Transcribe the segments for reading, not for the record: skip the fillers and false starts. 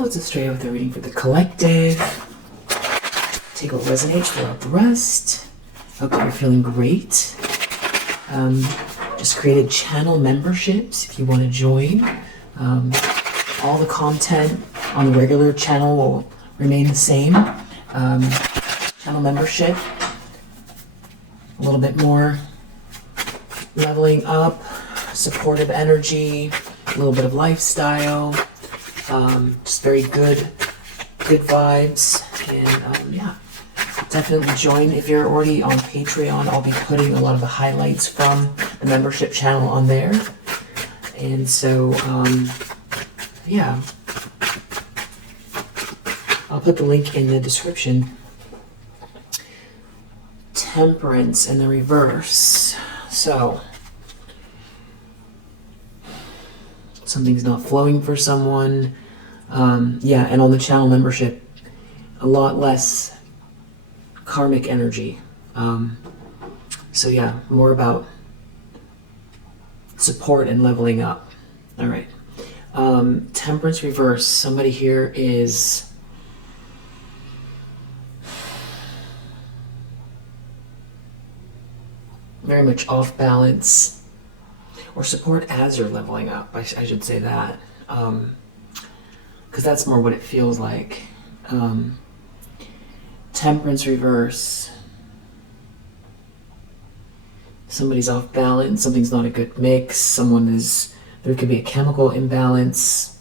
let's just straight out with the reading for the collective. Take what resonates, throw out the rest. Hope that you're feeling great. Just created channel memberships if you want to join. All the content on the regular channel will remain the same. Channel membership, a little bit more leveling up, supportive energy, a little bit of lifestyle, just very good vibes, and yeah, definitely join. If you're already on Patreon, I'll be putting a lot of the highlights from the membership channel on there, and so yeah, I'll put the link in the description. Temperance in the reverse. So something's not flowing for someone. Yeah, and on the channel membership, a lot less karmic energy. So yeah, more about support and leveling up. All right. Temperance reverse. Somebody here is very much off balance, or support as you're leveling up. I should say that, because that's more what it feels like. Temperance reverse. Somebody's off balance. Something's not a good mix. There could be a chemical imbalance.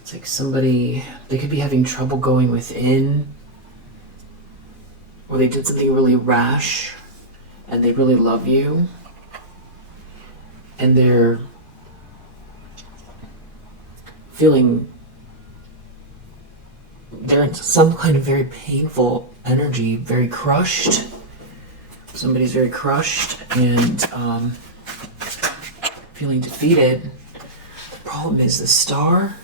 It's like they could be having trouble going within, or they did something really rash and they really love you, and they're in some kind of very painful energy, very crushed. Somebody's very crushed and feeling defeated. The problem is the star.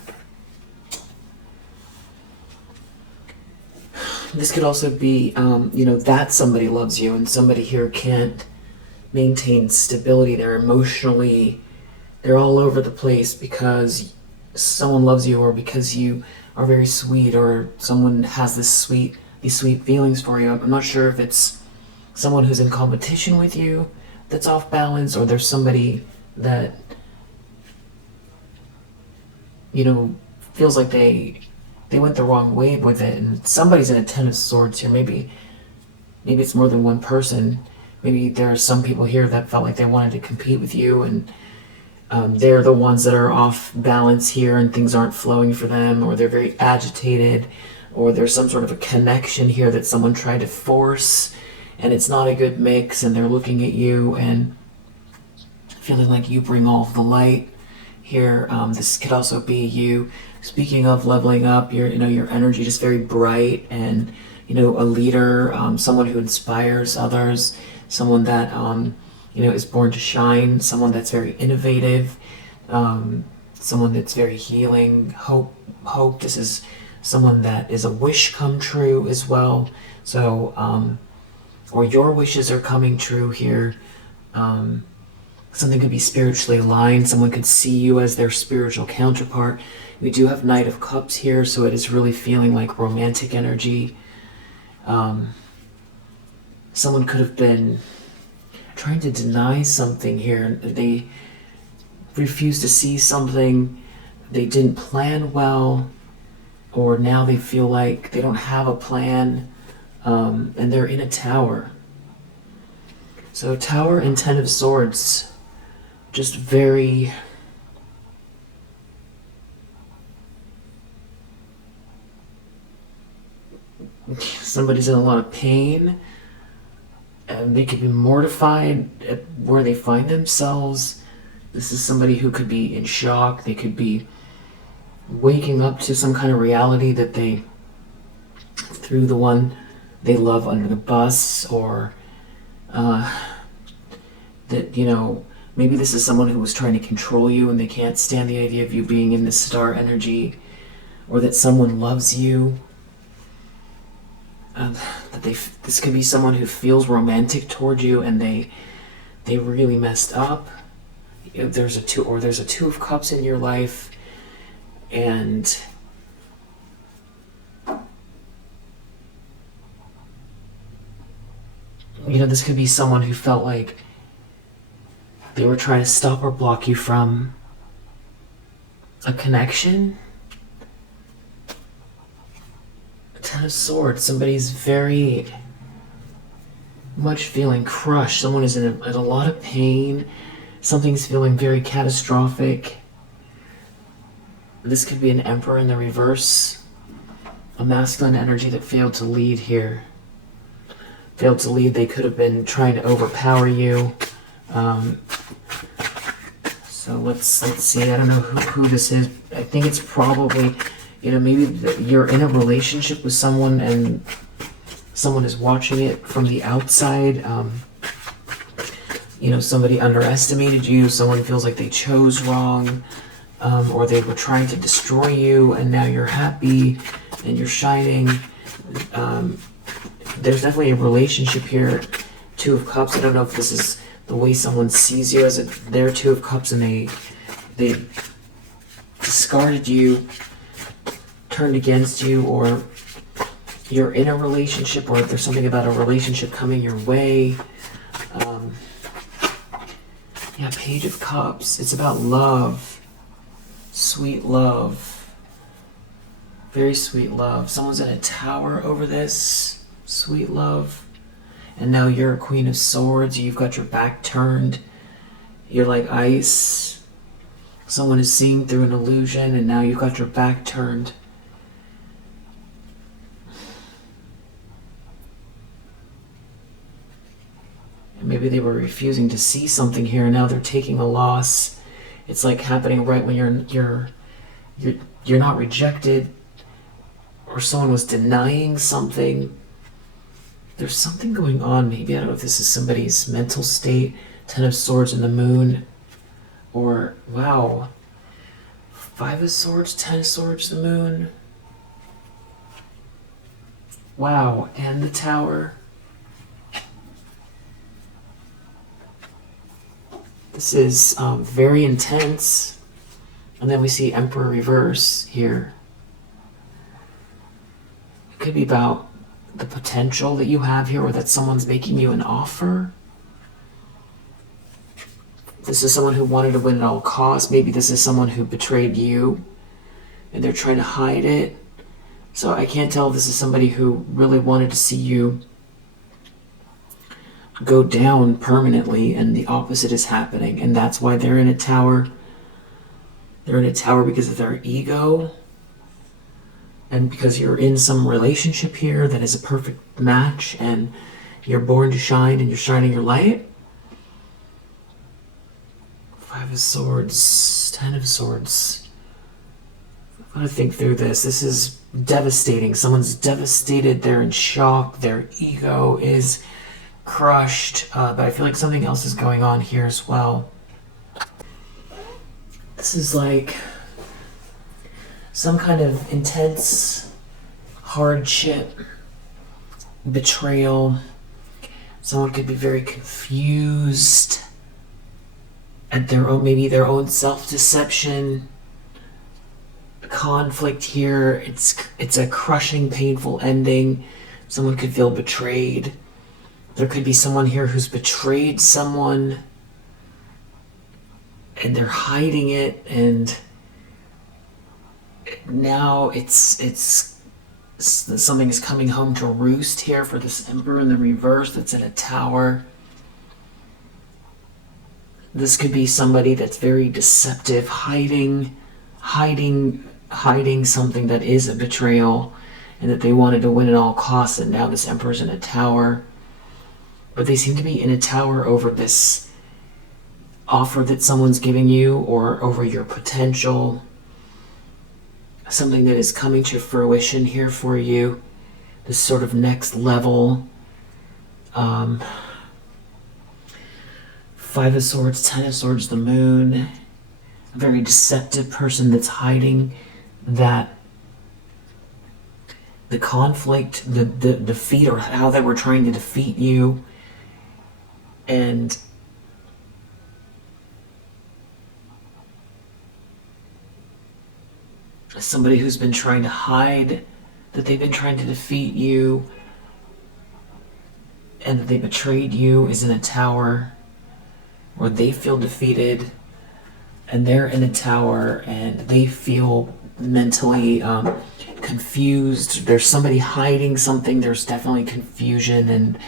This could also be, that somebody loves you and somebody here can't maintain stability. They're all over the place because someone loves you, or because you are very sweet, or someone has these sweet feelings for you. I'm not sure if it's someone who's in competition with you that's off balance, or there's somebody that, feels like they went the wrong way with it, and somebody's in a Ten of Swords here. Maybe it's more than one person. Maybe there are some people here that felt like they wanted to compete with you, and they're the ones that are off balance here, and things aren't flowing for them, or they're very agitated, or there's some sort of a connection here that someone tried to force, and it's not a good mix, and they're looking at you and feeling like you bring all of the light here. This could also be you. Speaking of leveling up, your energy just very bright, and a leader, someone who inspires others, someone that is born to shine, someone that's very innovative, someone that's very healing. Hope. This is someone that is a wish come true as well. So, or your wishes are coming true here. Something could be spiritually aligned. Someone could see you as their spiritual counterpart. We do have Knight of Cups here, so it is really feeling like romantic energy. Someone could have been trying to deny something here. They refused to see something. They didn't plan well, or now they feel like they don't have a plan, and they're in a tower. So Tower and Ten of Swords, just very... Somebody's in a lot of pain, and they could be mortified at where they find themselves. This is somebody who could be in shock. They could be waking up to some kind of reality that they threw the one they love under the bus, or that, maybe this is someone who was trying to control you and they can't stand the idea of you being in this star energy, or that someone loves you. This could be someone who feels romantic toward you, and they really messed up. There's a Two of Cups in your life, And this could be someone who felt like they were trying to stop or block you from a connection. Ten of Swords, somebody's very much feeling crushed. Someone is in a lot of pain. Something's feeling very catastrophic. This could be an Emperor in the reverse. A masculine energy that failed to lead here. Failed to lead. They could have been trying to overpower you. So let's see. I don't know who this is. I think it's probably, maybe you're in a relationship with someone and someone is watching it from the outside. Somebody underestimated you. Someone feels like they chose wrong, or they were trying to destroy you, and now you're happy and you're shining. There's definitely a relationship here. Two of Cups. I don't know if this is the way someone sees you as their Two of Cups, and they discarded you, turned against you, or you're in a relationship, or there's something about a relationship coming your way. Page of Cups. It's about love. Sweet love. Very sweet love. Someone's in a tower over this. Sweet love. And now you're a Queen of Swords. You've got your back turned. You're like ice. Someone is seeing through an illusion, and now you've got your back turned. Maybe they were refusing to see something here, and now they're taking a loss. It's like happening right when you're not rejected, or someone was denying something. There's something going on. Maybe I don't know if this is somebody's mental state. Ten of Swords and the Moon, or wow, Five of Swords, Ten of Swords, the Moon. Wow, and the Tower. This is very intense. And then we see Emperor reverse here. It could be about the potential that you have here, or that someone's making you an offer. This is someone who wanted to win at all costs. Maybe this is someone who betrayed you and they're trying to hide it. So I can't tell if this is somebody who really wanted to see you go down permanently, and the opposite is happening, and that's why they're in a tower. They're in a tower because of their ego, and because you're in some relationship here that is a perfect match, and you're born to shine, and you're shining your light. Five of Swords, Ten of Swords. I'm gonna think through this. This is devastating. Someone's devastated. They're in shock. Their ego is crushed, but I feel like something else is going on here as well. This is like some kind of intense hardship, betrayal. Someone could be very confused at maybe their own self-deception. Conflict here. It's a crushing, painful ending. Someone could feel betrayed. There could be someone here who's betrayed someone, and they're hiding it, and now it's something is coming home to roost here for this Emperor in the reverse that's in a tower. This could be somebody that's very deceptive, hiding something that is a betrayal, and that they wanted to win at all costs, and now this Emperor's in a tower. But they seem to be in a tower over this offer that someone's giving you, or over your potential. Something that is coming to fruition here for you. This sort of next level. Five of Swords, Ten of Swords, the Moon. A very deceptive person that's hiding that the conflict, the defeat, or how they were trying to defeat you. And Somebody who's been trying to hide that they've been trying to defeat you and that they betrayed you is in a tower where they feel defeated, and they're in a tower and they feel mentally confused. There's somebody hiding something. There's definitely confusion, and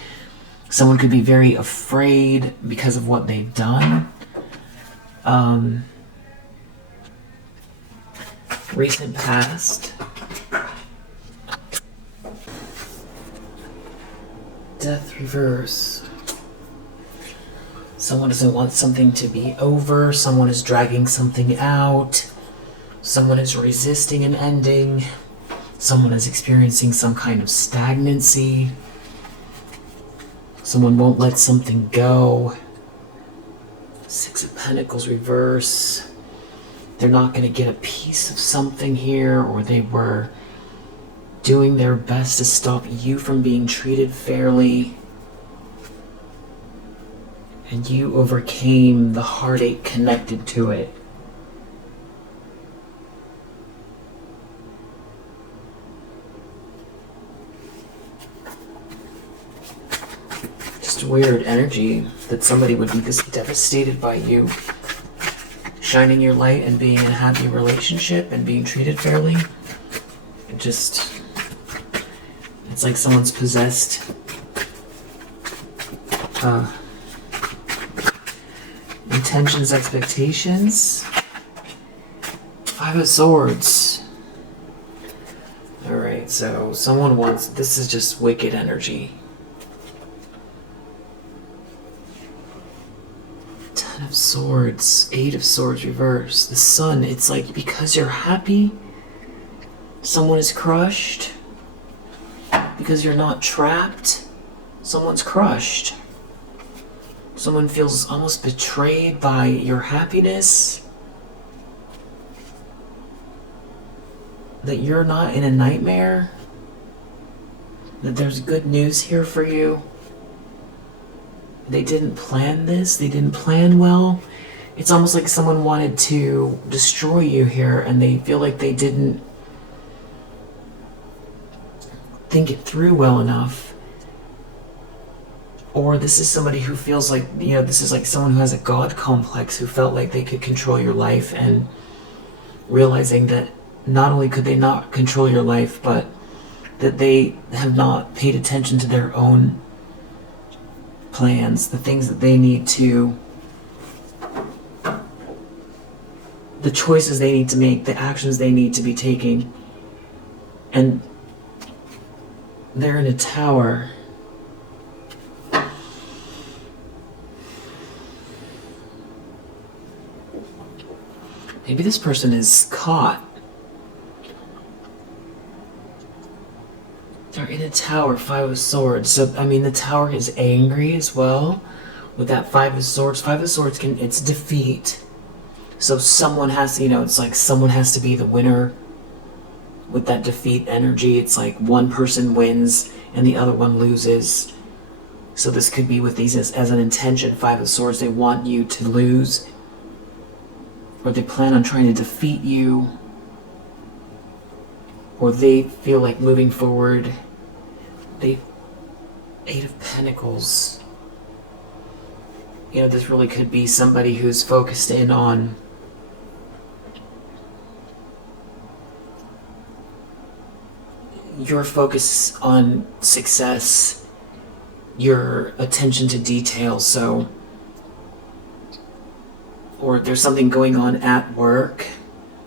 someone could be very afraid because of what they've done. Recent past. Death reverse. Someone doesn't want something to be over. Someone is dragging something out. Someone is resisting an ending. Someone is experiencing some kind of stagnancy. Someone won't let something go. Six of Pentacles reverse. They're not going to get a piece of something here, or they were doing their best to stop you from being treated fairly. And you overcame the heartache connected to it. Just weird energy that somebody would be this devastated by you shining your light and being in a happy relationship and being treated fairly. It's like someone's possessed. Intentions, expectations. Five of Swords. Alright, so someone wants... This is just wicked energy. Ten of Swords. Eight of Swords reverse. The Sun. It's like because you're happy, someone is crushed. Because you're not trapped, someone's crushed. Someone feels almost betrayed by your happiness. That you're not in a nightmare. That there's good news here for you. They didn't plan this. They didn't plan well. It's almost like someone wanted to destroy you here, and they feel like they didn't think it through well enough. Or this is somebody who feels like, this is like someone who has a God complex, who felt like they could control your life, and realizing that not only could they not control your life, but that they have not paid attention to their own plans, the things that they need to, the choices they need to make, the actions they need to be taking. And they're in a tower. Maybe this person is caught. They're in a tower, Five of Swords. So, the tower is angry as well with that Five of Swords. Five of Swords it's defeat. So someone has to, it's like someone has to be the winner with that defeat energy. It's like one person wins and the other one loses. So this could be with these as an intention, Five of Swords. They want you to lose, or they plan on trying to defeat you, or they feel like moving forward. Eight of Pentacles. This really could be somebody who's focused in on your focus on success, your attention to detail. So, or there's something going on at work,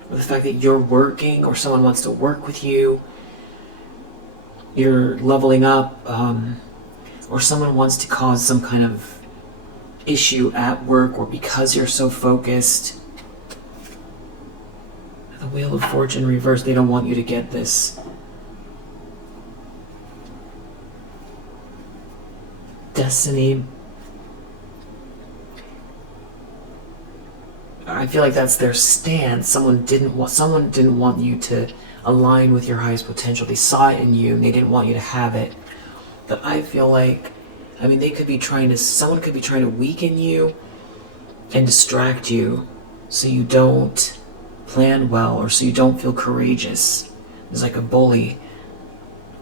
or the fact that you're working, or someone wants to work with you, you're leveling up, or someone wants to cause some kind of issue at work, or because you're so focused. The Wheel of Fortune reversed. They don't want you to get this. Destiny. I feel like that's their stance. Someone didn't want you to align with your highest potential. They saw it in you and they didn't want you to have it. But I feel like, someone could be trying to weaken you and distract you so you don't plan well, or so you don't feel courageous. There's like a bully,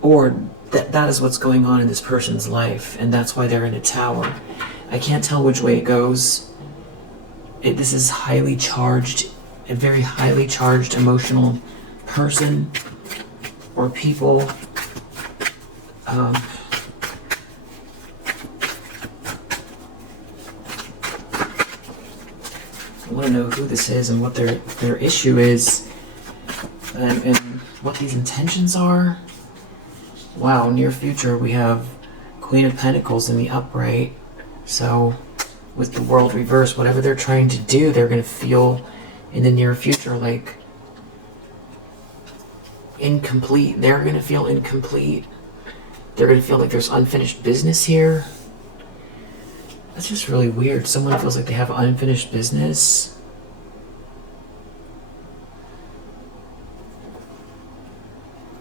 or that is what's going on in this person's life, and that's why they're in a tower. I can't tell which way it goes. This is highly charged, a very highly charged emotional person or people. I want to know who this is and what their issue is, and what these intentions are. Wow, near future we have Queen of Pentacles in the upright. So with the world reversed, whatever they're trying to do, they're going to feel in the near future like incomplete. They're going to feel incomplete. They're going to feel like there's unfinished business here. That's just really weird. Someone feels like they have unfinished business.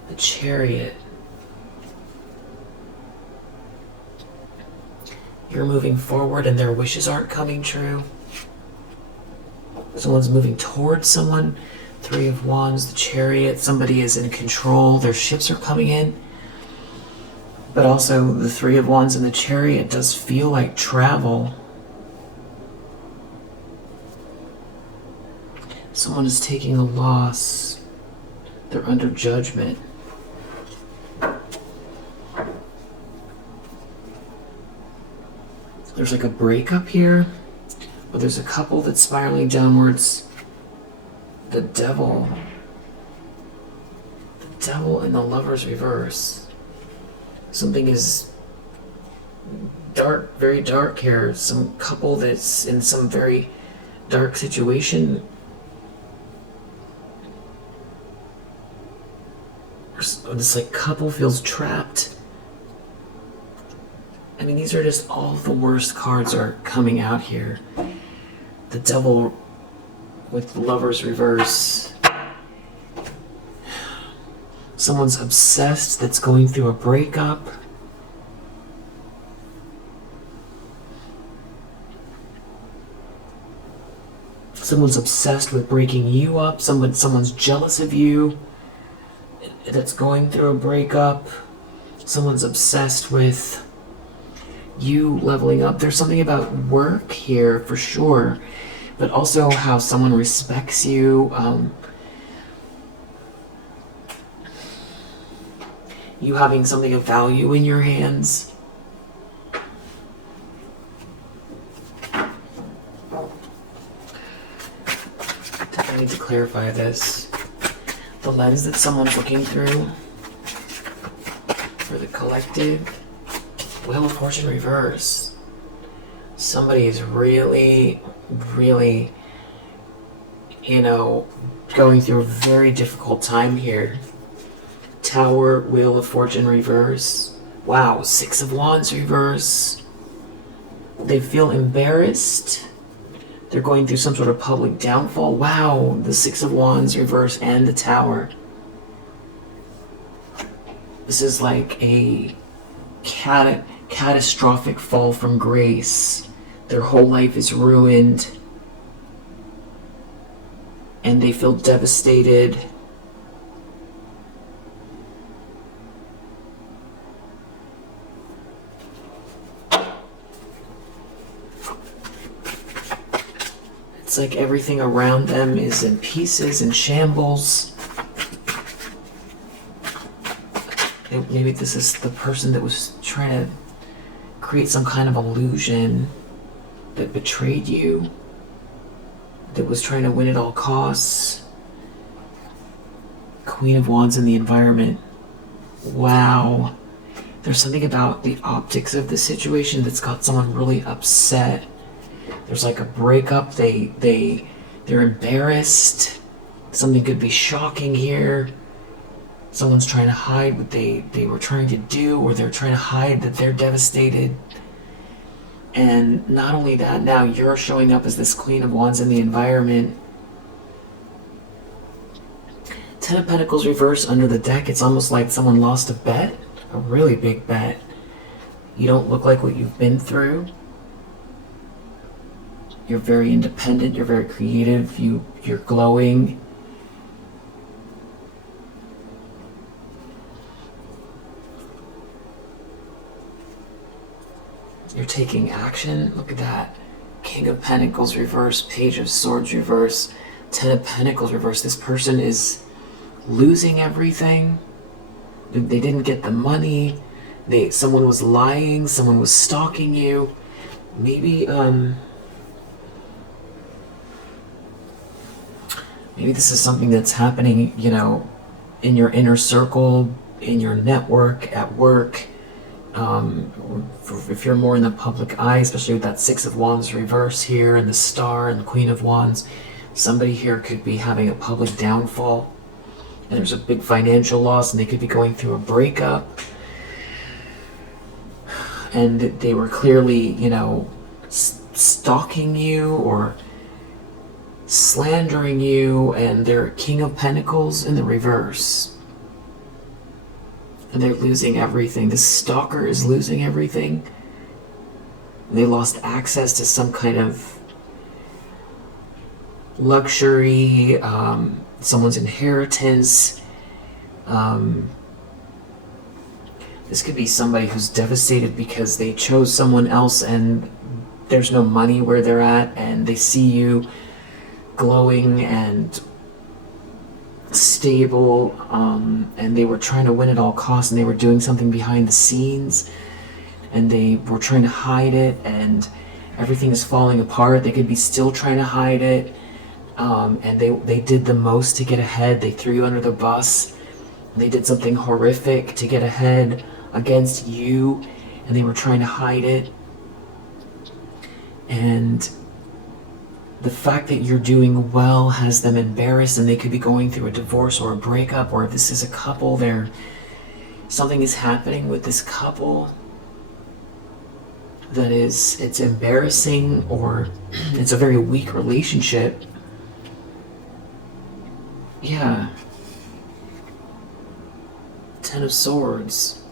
The Chariot. You're moving forward and their wishes aren't coming true. Someone's moving towards someone. Three of Wands, the Chariot. Somebody is in control. Their ships are coming in. But also the Three of Wands and the Chariot does feel like travel. Someone is taking a loss. They're under judgment. There's like a breakup here, but there's a couple that's spiraling downwards. The Devil. The Devil and the Lover's reverse. Something is dark, very dark here. Some couple that's in some very dark situation. This like couple feels trapped. I mean, these are just all the worst cards are coming out here. The Devil with the Lover's reverse. Someone's obsessed that's going through a breakup. Someone's obsessed with breaking you up. Someone's jealous of you that's going through a breakup. Someone's obsessed with you leveling up. There's something about work here for sure, but also how someone respects you. You having something of value in your hands. I need to clarify this. The lens that someone's looking through for the collective. Wheel of Fortune reverse. Somebody is really, really, going through a very difficult time here. Tower, Wheel of Fortune reverse. Wow, Six of Wands reverse. They feel embarrassed. They're going through some sort of public downfall. Wow, the Six of Wands reverse and the Tower. This is like a catastrophic fall from grace. Their whole life is ruined. And they feel devastated. It's like everything around them is in pieces and shambles. Maybe this is the person that was trying to create some kind of illusion that betrayed you, that was trying to win at all costs. Queen of Wands in the environment. Wow. There's something about the optics of the situation that's got someone really upset. There's like a breakup. They're embarrassed. Something could be shocking here. Someone's trying to hide what they were trying to do, or they're trying to hide that they're devastated. And not only that, now you're showing up as this Queen of Wands in the environment. Ten of Pentacles reverse under the deck. It's almost like someone lost a bet, a really big bet. You don't look like what you've been through. You're very independent, you're very creative, you're glowing. You're taking action. Look at that. King of Pentacles reverse, Page of Swords reverse, Ten of Pentacles reverse. This person is losing everything. They didn't get the money. Someone was lying. Someone was stalking you. Maybe this is something that's happening, in your inner circle, in your network, at work. If you're more in the public eye, especially with that Six of Wands reverse here and the Star and the Queen of Wands, somebody here could be having a public downfall, and there's a big financial loss, and they could be going through a breakup, and they were clearly, stalking you or slandering you, and they're King of Pentacles in the reverse. And they're losing everything. This stalker is losing everything. They lost access to some kind of luxury, someone's inheritance. This could be somebody who's devastated because they chose someone else and there's no money where they're at, and they see you glowing and stable, and they were trying to win at all costs, and they were doing something behind the scenes, and they were trying to hide it, and everything is falling apart. They could be still trying to hide it, and they did the most to get ahead. They threw you under the bus. They did something horrific to get ahead against you, and they were trying to hide it. And the fact that you're doing well has them embarrassed, and they could be going through a divorce or a breakup, or if this is a couple, something is happening with this couple that it's embarrassing, or it's a very weak relationship. Yeah. Ten of Swords.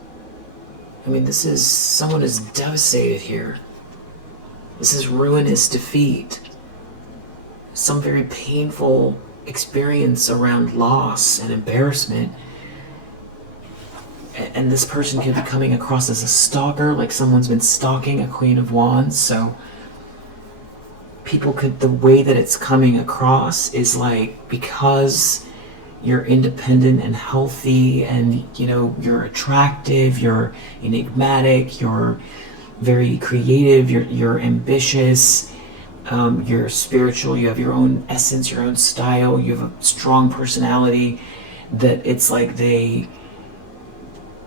I mean, someone is devastated here. This is ruinous defeat. Some very painful experience around loss and embarrassment. And this person could be coming across as a stalker, like someone's been stalking a Queen of Wands. So the way that it's coming across is like, because you're independent and healthy, and you're attractive, you're enigmatic, you're very creative, you're ambitious, you're spiritual, you have your own essence, your own style, you have a strong personality, that it's like they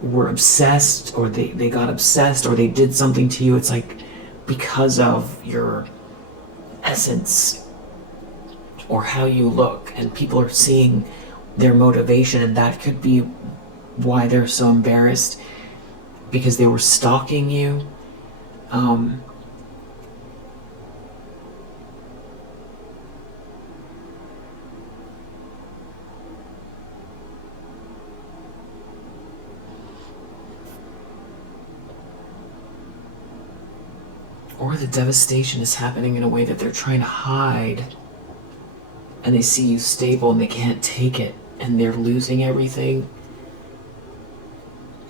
were obsessed, or they got obsessed, or they did something to you. It's like because of your essence or how you look, and people are seeing their motivation, and that could be why they're so embarrassed, because they were stalking you. Or the devastation is happening in a way that they're trying to hide, and they see you stable and they can't take it, and they're losing everything.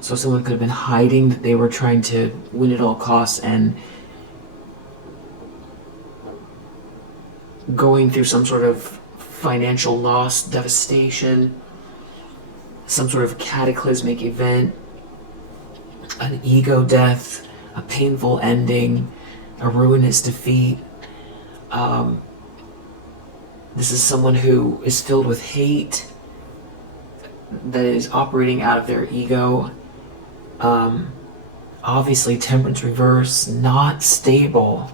So someone could have been hiding that they were trying to win at all costs, and going through some sort of financial loss, devastation, some sort of cataclysmic event, an ego death, a painful ending, a ruinous defeat. This is someone who is filled with hate, that is operating out of their ego. Obviously, Temperance reverse, not stable.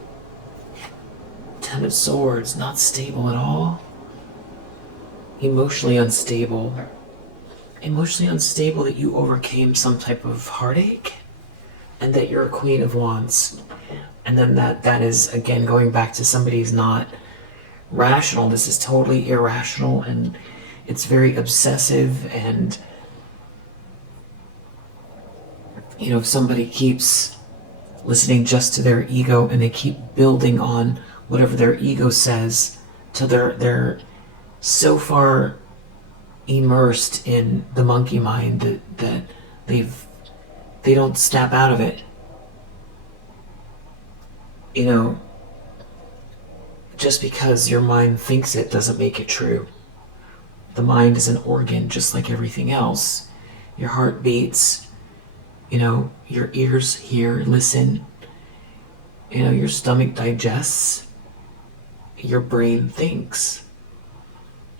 Ten of Swords, not stable at all. Emotionally unstable. Emotionally unstable, that you overcame some type of heartache, and that you're a Queen of Wands. And then that is, again, going back to somebody who's not rational. This is totally irrational, and it's very obsessive, and if somebody keeps listening just to their ego, and they keep building on whatever their ego says, till they're so far immersed in the monkey mind that they don't snap out of it. you know, just because your mind thinks it doesn't make it true. The mind is an organ just like everything else. Your heart beats, your ears hear, listen, your stomach digests, your brain thinks.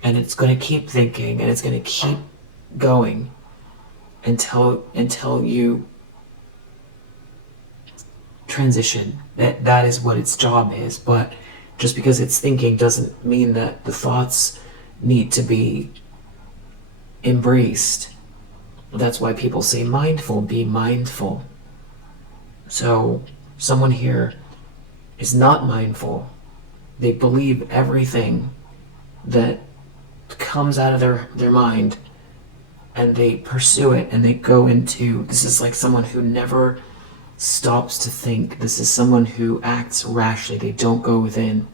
And it's going to keep thinking, and it's going to keep going until you transition. That is what its job is. But just because it's thinking doesn't mean that the thoughts need to be embraced. That's why people say mindful, be mindful. So someone here is not mindful. They believe everything that comes out of their mind, and they pursue it, and they go into, this is like someone who never stops to think. This is someone who acts rashly. They don't go within.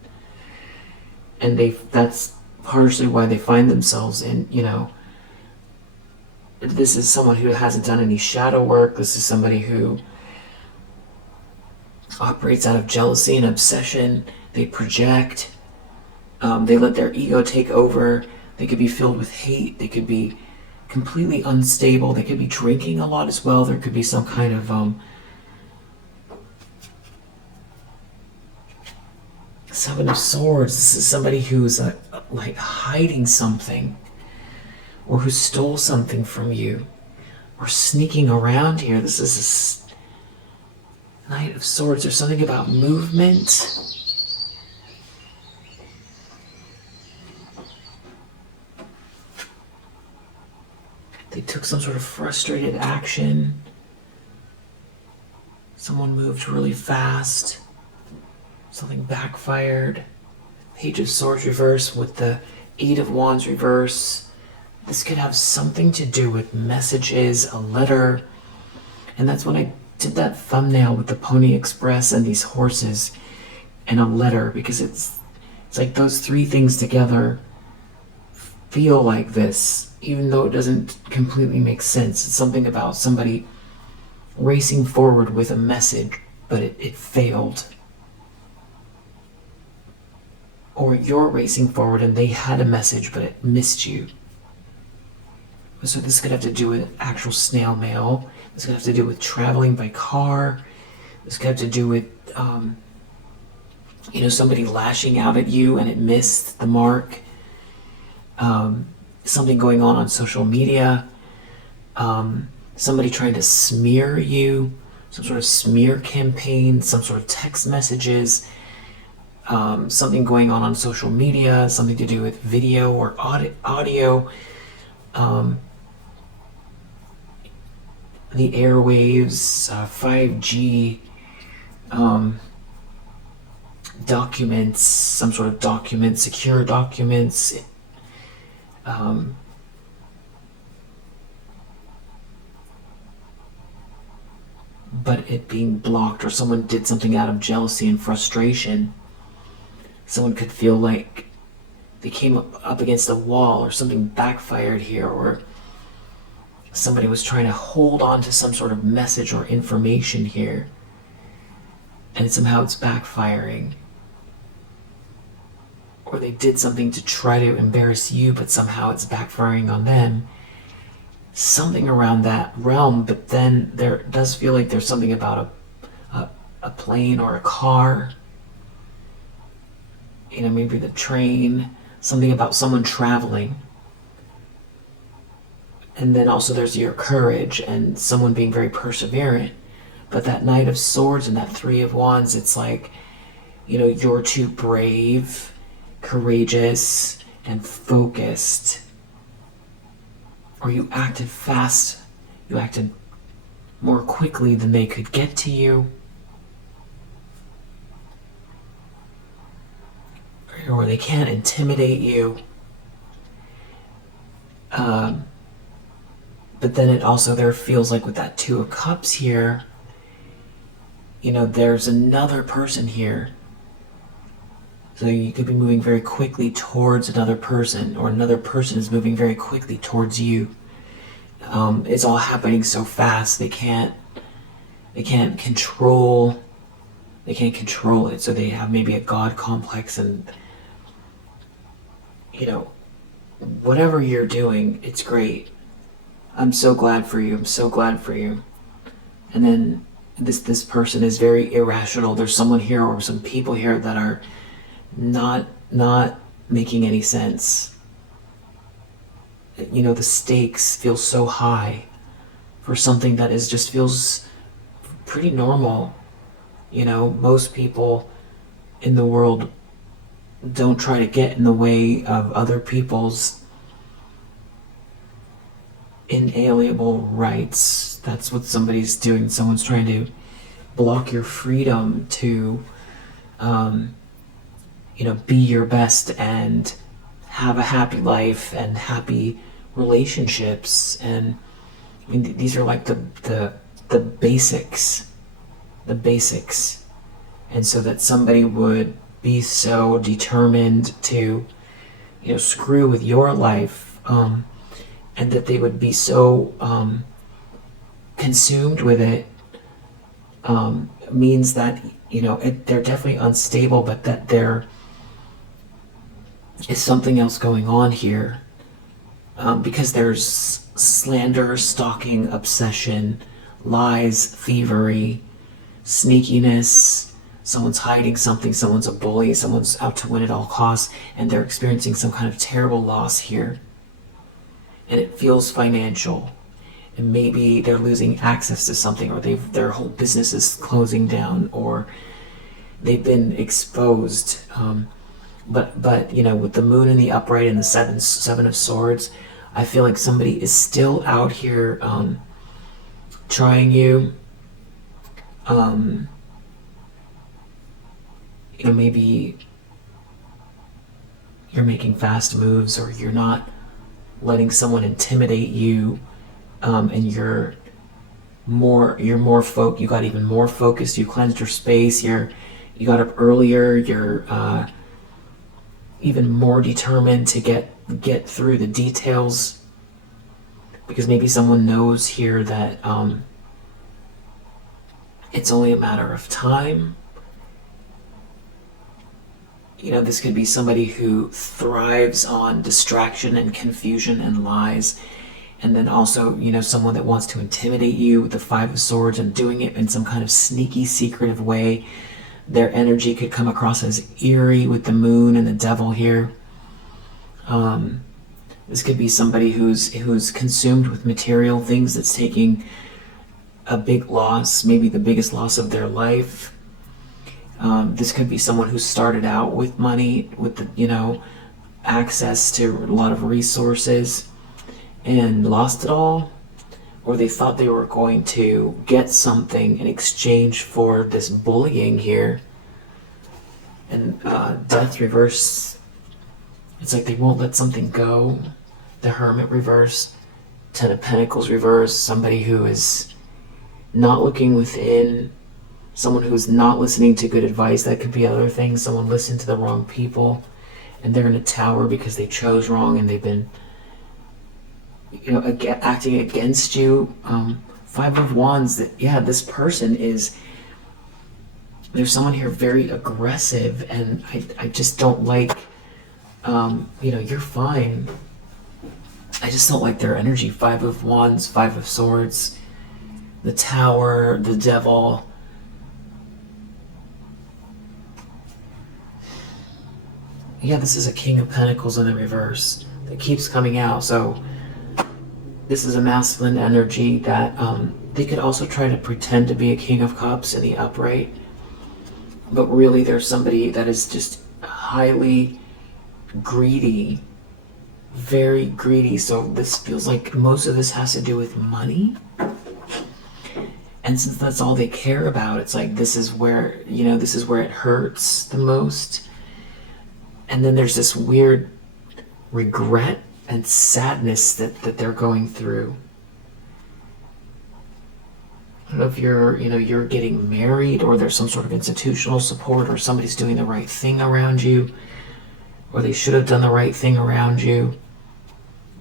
And that's partially why they find themselves in, this is someone who hasn't done any shadow work. This is somebody who operates out of jealousy and obsession. They project. They let their ego take over. They could be filled with hate. They could be completely unstable. They could be drinking a lot as well. There could be some kind of Seven of Swords. This is somebody who's like hiding something, or who stole something from you, or sneaking around here. This is a Knight of Swords. There's something about movement. They took some sort of frustrated action. Someone moved really fast. Something backfired. Page of Swords reverse with the Eight of Wands reverse. This could have something to do with messages, a letter. And that's when I did that thumbnail with the Pony Express and these horses and a letter, because it's like those three things together feel like this, even though it doesn't completely make sense. It's something about somebody racing forward with a message, but it failed. Or you're racing forward and they had a message, but it missed you. So this could have to do with actual snail mail. This could have to do with traveling by car. This could have to do with, somebody lashing out at you and it missed the mark. Something going on social media. Somebody trying to smear you. Some sort of smear campaign. Some sort of text messages. Something going on social media. Something to do with video or audio. The airwaves, 5G, documents, some sort of documents, secure documents, but it being blocked, or someone did something out of jealousy and frustration. Someone could feel like they came up against a wall, or something backfired here, or somebody was trying to hold on to some sort of message or information here, and somehow it's backfiring. Or they did something to try to embarrass you, but somehow it's backfiring on them. Something around that realm, but then there does feel like there's something about a plane or a car. Maybe the train, something about someone traveling. And then also there's your courage and someone being very perseverant. But that Knight of Swords and that Three of Wands, it's like, you're too brave, courageous, and focused. Or you acted fast. You acted more quickly than they could get to you. Or they can't intimidate you. But then it also there feels like with that Two of Cups here, there's another person here. So you could be moving very quickly towards another person, or another person is moving very quickly towards you. It's all happening so fast they can't control they can't control it, so they have maybe a God complex, and whatever you're doing, it's great. I'm so glad for you. I'm so glad for you. And then this person is very irrational. There's someone here or some people here that are not making any sense. The stakes feel so high for something that is just feels pretty normal. Most people in the world don't try to get in the way of other people's inalienable rights. That's what somebody's doing. Someone's trying to block your freedom to, be your best and have a happy life and happy relationships. And I mean, these are like the basics, And so that somebody would be so determined to, screw with your life, and that they would be so consumed with it, means that they're definitely unstable, but that there is something else going on here, because there's slander, stalking, obsession, lies, thievery, sneakiness. Someone's hiding something, someone's a bully, someone's out to win at all costs, and they're experiencing some kind of terrible loss here. And it feels financial. And maybe they're losing access to something, or their whole business is closing down, or they've been exposed. But with the moon in the upright and the seven of swords, I feel like somebody is still out here trying you. Maybe you're making fast moves, or you're not letting someone intimidate you, and you got even more focused. You cleansed your space. You got up earlier. You're even more determined to get through the details, because maybe someone knows here that it's only a matter of time. This could be somebody who thrives on distraction and confusion and lies. And then also, someone that wants to intimidate you with the Five of Swords, and doing it in some kind of sneaky, secretive way. Their energy could come across as eerie with the moon and the devil here. This could be somebody who's consumed with material things, that's taking a big loss, maybe the biggest loss of their life. This could be someone who started out with money, with access to a lot of resources, and lost it all, or they thought they were going to get something in exchange for this bullying here. And death reverse, it's like they won't let something go. The Hermit reverse, Ten of Pentacles reverse, somebody who is not looking within, someone who's not listening to good advice. That could be other things. Someone listened to the wrong people, and they're in a tower because they chose wrong, and they've been acting against you. Five of Wands, this person is, there's someone here very aggressive, and I just don't like, you're fine. I just don't like their energy. Five of Wands, Five of Swords, the Tower, the Devil. This is a King of Pentacles in the reverse that keeps coming out. So this is a masculine energy that they could also try to pretend to be a King of Cups in the upright, but really there's somebody that is just highly greedy, very greedy. So this feels like most of this has to do with money. And since that's all they care about, it's like this is where it hurts the most. And then there's this weird regret and sadness that they're going through. I don't know if you're getting married, or there's some sort of institutional support, or somebody's doing the right thing around you, or they should have done the right thing around you.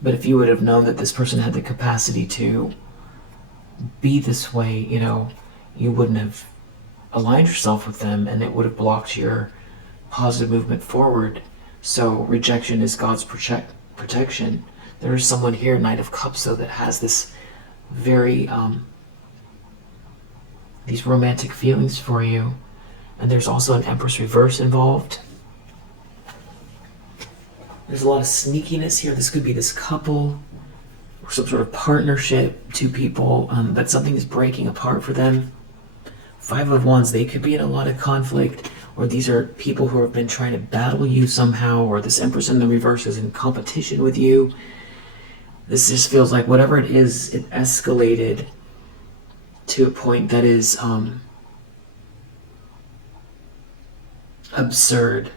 But if you would have known that this person had the capacity to be this way, you wouldn't have aligned yourself with them, and it would have blocked your positive movement forward. So rejection is God's protection. There is someone here, Knight of Cups, though, that has this very these romantic feelings for you. And there's also an Empress reverse involved. There's a lot of sneakiness here. This could be this couple or some sort of partnership, two people, that something is breaking apart for them. Five of Wands, they could be in a lot of conflict, or these are people who have been trying to battle you somehow, or this Empress in the reverse is in competition with you. This just feels like whatever it is, it escalated to a point that is absurd.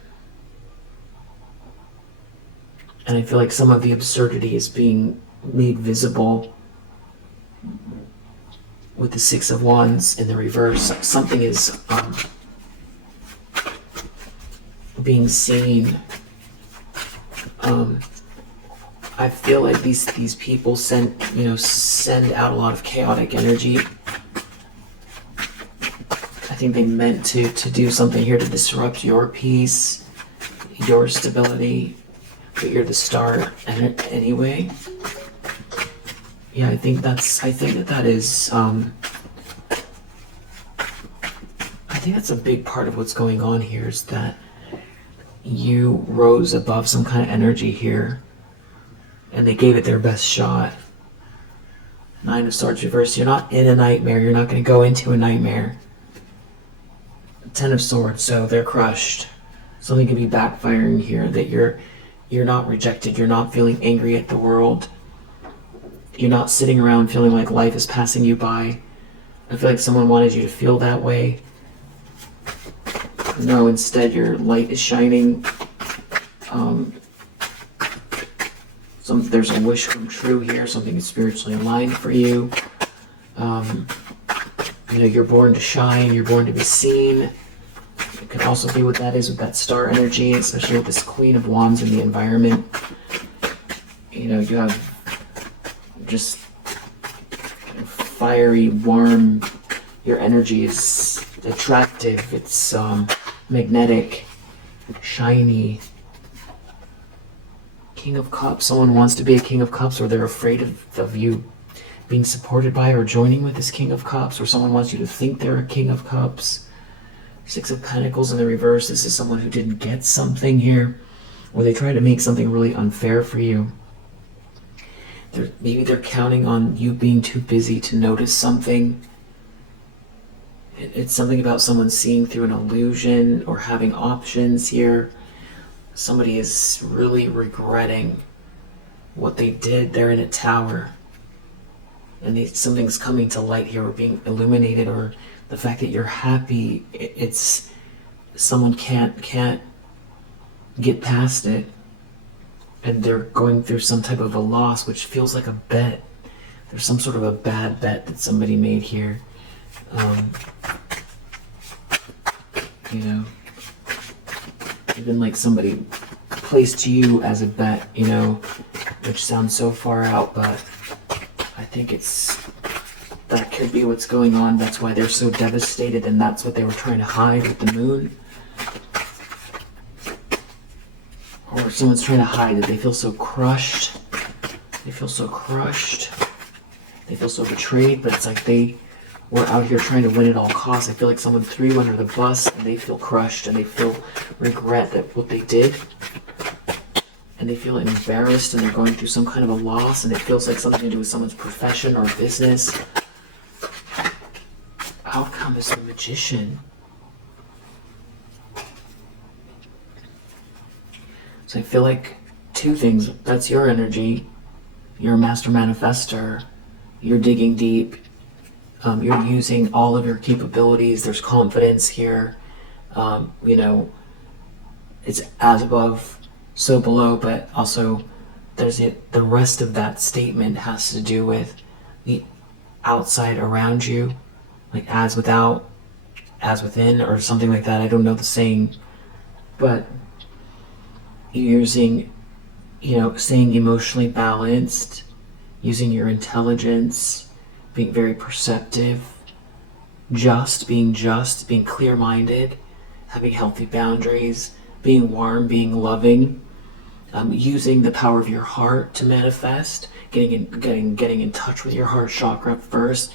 And I feel like some of the absurdity is being made visible with the Six of Wands in the reverse. Something is being seen. I feel like these people send out a lot of chaotic energy. I think they meant to do something here to disrupt your peace, your stability, but you're the star anyway. Yeah, I think that is I think that's a big part of what's going on here, is that you rose above some kind of energy here and they gave it their best shot. Nine of Swords reversed. You're not in a nightmare. You're not going to go into a nightmare. Ten of Swords, so they're crushed. Something can be backfiring here, that you're not rejected. You're not feeling angry at the world. You're not sitting around feeling like life is passing you by. I feel like someone wanted you to feel that way. No, instead your light is shining. There's a wish come true here. Something is spiritually aligned for you. You're born to shine. You're born to be seen. It could also be what that is with that star energy, especially with this Queen of Wands in the environment. You have just fiery, warm. Your energy is attractive. It's magnetic, shiny. King of Cups. Someone wants to be a King of Cups, or they're afraid of you being supported by or joining with this King of Cups, or someone wants you to think they're a King of Cups. Six of Pentacles in the reverse. This is someone who didn't get something here, or they try to make something really unfair for you. Maybe they're counting on you being too busy to notice something. It's something about someone seeing through an illusion or having options here. Somebody is really regretting what they did. They're in a tower, and something's coming to light here, or being illuminated, or the fact that you're happy. It's someone can't get past it, and they're going through some type of a loss, which feels like a bet. There's some sort of a bad bet that somebody made here. Even like somebody placed you as a bet, which sounds so far out, but I think that could be what's going on. That's why they're so devastated, and that's what they were trying to hide with the moon. Or someone's trying to hide it. They feel so crushed. They feel so crushed. They feel so betrayed, but it's like they were out here trying to win at all costs. I feel like someone threw you under the bus, and they feel crushed, and they feel regret that what they did. And they feel embarrassed, and they're going through some kind of a loss, and it feels like something to do with someone's profession or business. Outcome is the Magician. So I feel like two things. That's your energy. You're a master manifester. You're digging deep. You're using all of your capabilities. There's confidence here. It's as above, so below, but also the rest of that statement has to do with the outside around you, like as without, as within, or something like that. I don't know the saying, but you're using, staying emotionally balanced, using your intelligence, being very perceptive, being clear-minded, having healthy boundaries, being warm, being loving, using the power of your heart to manifest, getting in touch with your heart chakra first,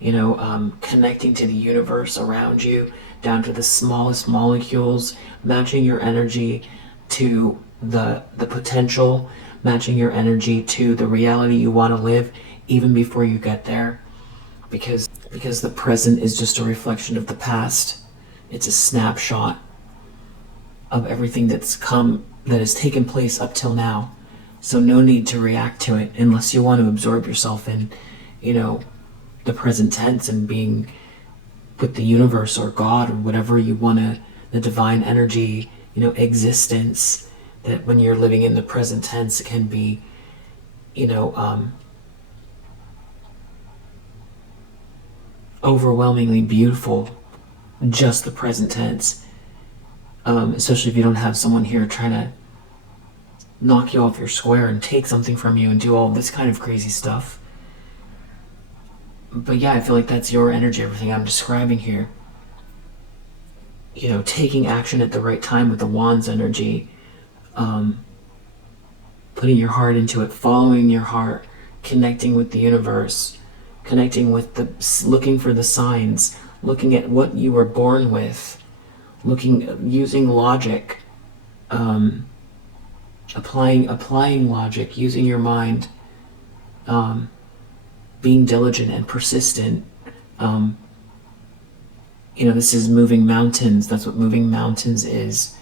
connecting to the universe around you, down to the smallest molecules, matching your energy to the potential, matching your energy to the reality you want to live, even before you get there, because the present is just a reflection of the past. It's a snapshot of everything that has taken place up till now. So no need to react to it unless you want to absorb yourself in, the present tense and being with the universe or God or whatever you want to, the divine energy, existence, that when you're living in the present tense, it can be, overwhelmingly beautiful, just the present tense. Especially if you don't have someone here trying to knock you off your square and take something from you and do all this kind of crazy stuff. But yeah, I feel like that's your energy, everything I'm describing here. Taking action at the right time with the Wand's energy, putting your heart into it, following your heart, connecting with the universe, looking for the signs, looking at what you were born with, using logic, applying logic, using your mind, being diligent and persistent. This is moving mountains. That's what moving mountains is.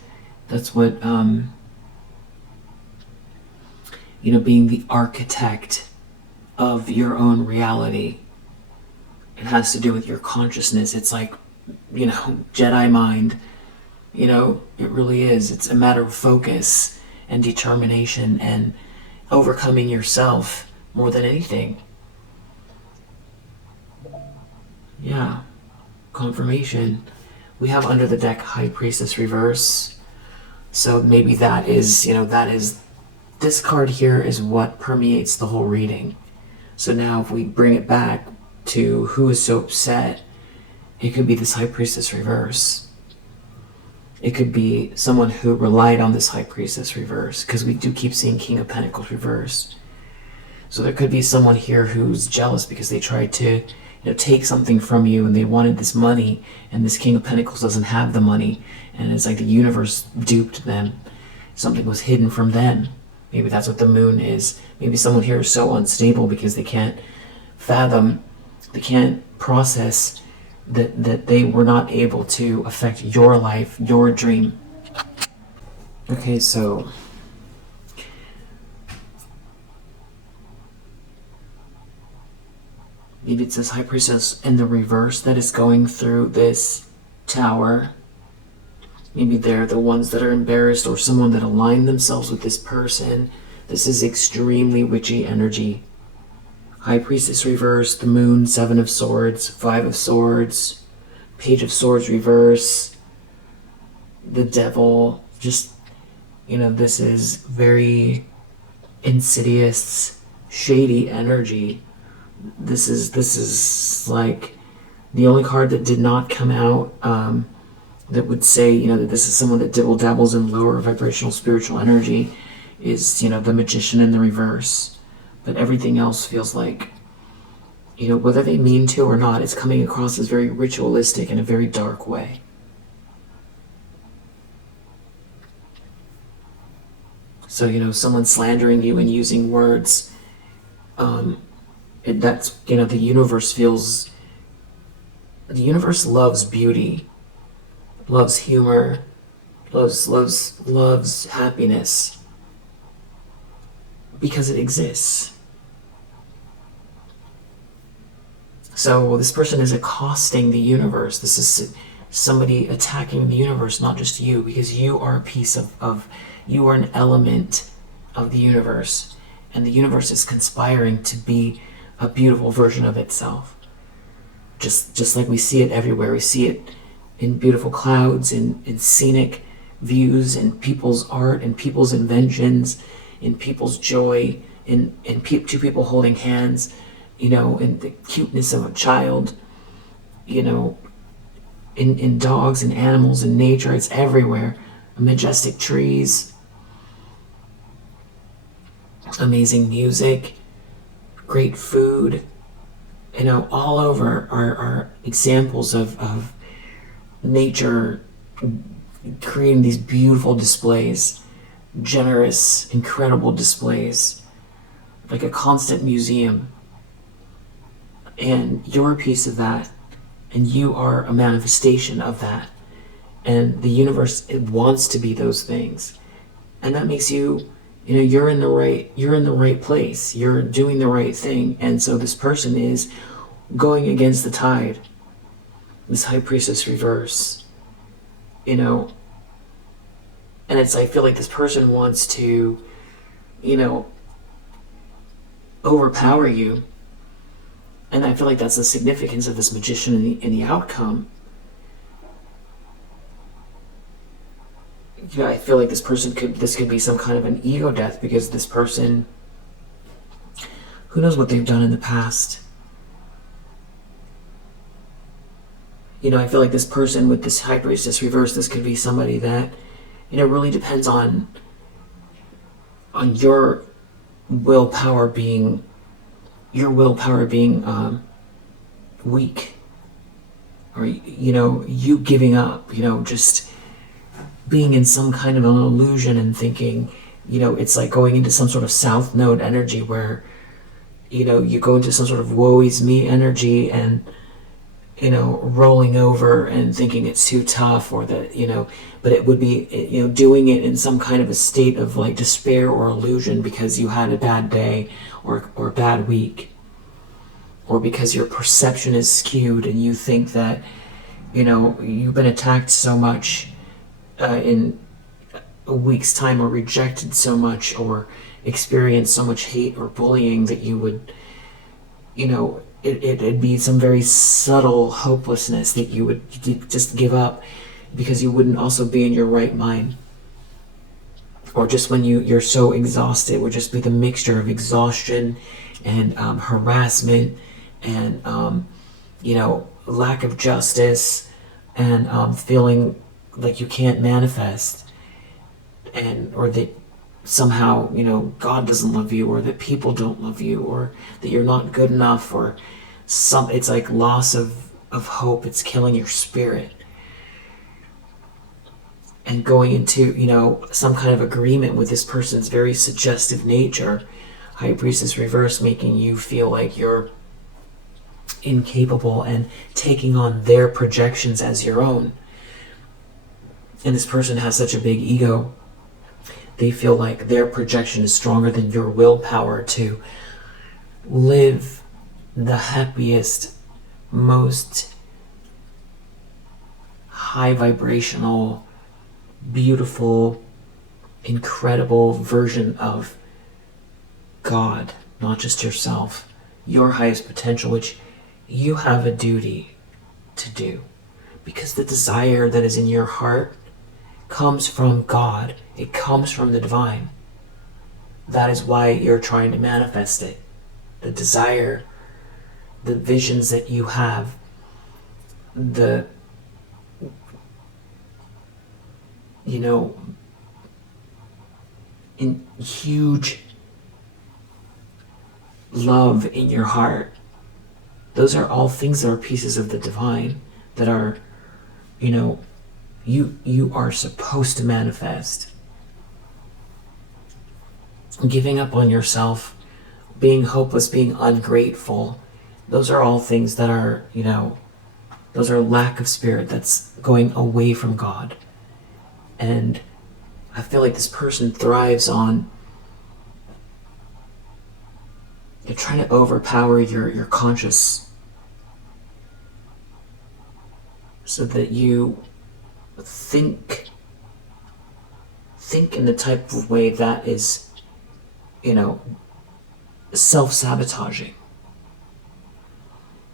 That's what, being the architect of your own reality. It has to do with your consciousness. It's like, Jedi mind. It really is. It's a matter of focus and determination and overcoming yourself more than anything. Yeah. Confirmation. We have under the deck High Priestess reverse. So maybe that is, this card here is what permeates the whole reading. So now if we bring it back to who is so upset, it could be this High Priestess reverse. It could be someone who relied on this High Priestess reverse, because we do keep seeing King of Pentacles reverse. So there could be someone here who's jealous because they tried to take something from you and they wanted this money, and this King of Pentacles doesn't have the money, and it's like the universe duped them. Something was hidden from them. Maybe that's what the moon is. Maybe someone here is so unstable because they can't fathom, they can't process that they were not able to affect your life, your dream. Okay, so maybe it's this High Priestess in the reverse that is going through this tower. Maybe they're the ones that are embarrassed, or someone that aligned themselves with this person. This is extremely witchy energy. High Priestess reverse, the moon, 7 of Swords, 5 of Swords, Page of Swords reverse, the devil. Just, this is very insidious, shady energy. This is like the only card that did not come out that would say, that this is someone that dabbles in lower vibrational spiritual energy is, the Magician in the reverse. But everything else feels like, whether they mean to or not, it's coming across as very ritualistic in a very dark way. So, someone slandering you and using words, that's, the universe loves beauty, loves humor, loves happiness, because it exists. So this person is accosting the universe. This is somebody attacking the universe, not just you, because you are a piece of you are an element of the universe, and the universe is conspiring to be a beautiful version of itself. Just like we see it everywhere. We see it in beautiful clouds, in scenic views, in people's art, in people's inventions, in people's joy, in two people holding hands, in the cuteness of a child, you know, in dogs and animals and nature. It's everywhere. Majestic trees, amazing music, great food, you know, all over are examples of nature creating these beautiful displays, generous, incredible displays, like a constant museum. And you're a piece of that, and you are a manifestation of that. And the universe, it wants to be those things. And that makes you, you know, you're in the right place. You're doing the right thing. And so this person is going against the tide. This high priestess reverse, you know, and it's, I feel like this person wants to, you know, overpower you. And I feel like that's the significance of this magician in the outcome. Yeah, I feel like this could be some kind of an ego death, because this person, who knows what they've done in the past. You know, I feel like this person with this high priestess reverse, this could be somebody that, you know, really depends on your willpower being weak, or, you know, you giving up, you know, just being in some kind of an illusion and thinking, you know, it's like going into some sort of south node energy where, you know, you go into some sort of woe is me energy and, you know, rolling over and thinking it's too tough, or that, you know, but it would be, you know, doing it in some kind of a state of like despair or illusion because you had a bad day or a bad week, or because your perception is skewed and you think that, you know, you've been attacked so much in a week's time, or rejected so much, or experienced so much hate or bullying that you would, you know, it'd be some very subtle hopelessness that you would just give up because you wouldn't also be in your right mind. Or just when you're so exhausted, it would just be the mixture of exhaustion and harassment and, you know, lack of justice and feeling like you can't manifest, and or that somehow, you know, God doesn't love you, or that people don't love you, or that you're not good enough, or it's like loss of hope. It's killing your spirit. And going into, you know, some kind of agreement with this person's very suggestive nature, high priestess reverse, making you feel like you're incapable and taking on their projections as your own. And this person has such a big ego. They feel like their projection is stronger than your willpower to live the happiest, most high vibrational, beautiful, incredible version of God, not just yourself, your highest potential, which you have a duty to do. Because the desire that is in your heart comes from God. It comes from the divine. That is why you're trying to manifest it. The desire, the visions that you have, the, you know, in huge love in your heart. Those are all things that are pieces of the divine that are, you know, you are supposed to manifest. Giving up on yourself, being hopeless, being ungrateful, those are all things that are, you know, those are lack of spirit that's going away from God. And I feel like this person thrives on, you're trying to overpower your conscious so that you think in the type of way that is, you know, self-sabotaging.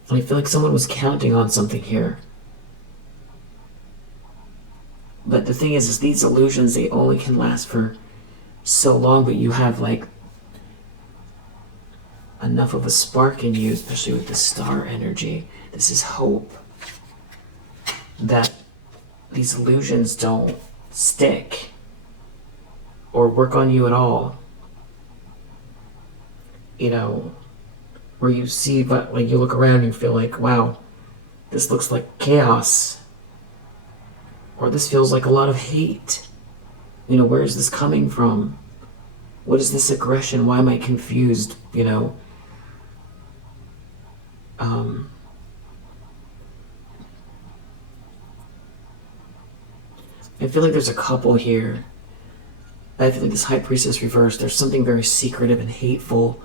And I feel like someone was counting on something here. But the thing is these illusions, they only can last for so long, but you have like enough of a spark in you, especially with the star energy. This is hope. that these illusions don't stick or work on you at all. You know, where you see, but like you look around and you feel like, wow, this looks like chaos, or this feels like a lot of hate. You know, where is this coming from? What is this aggression? Why am I confused? You know, I feel like there's a couple here. I feel like this High Priestess reversed, there's something very secretive and hateful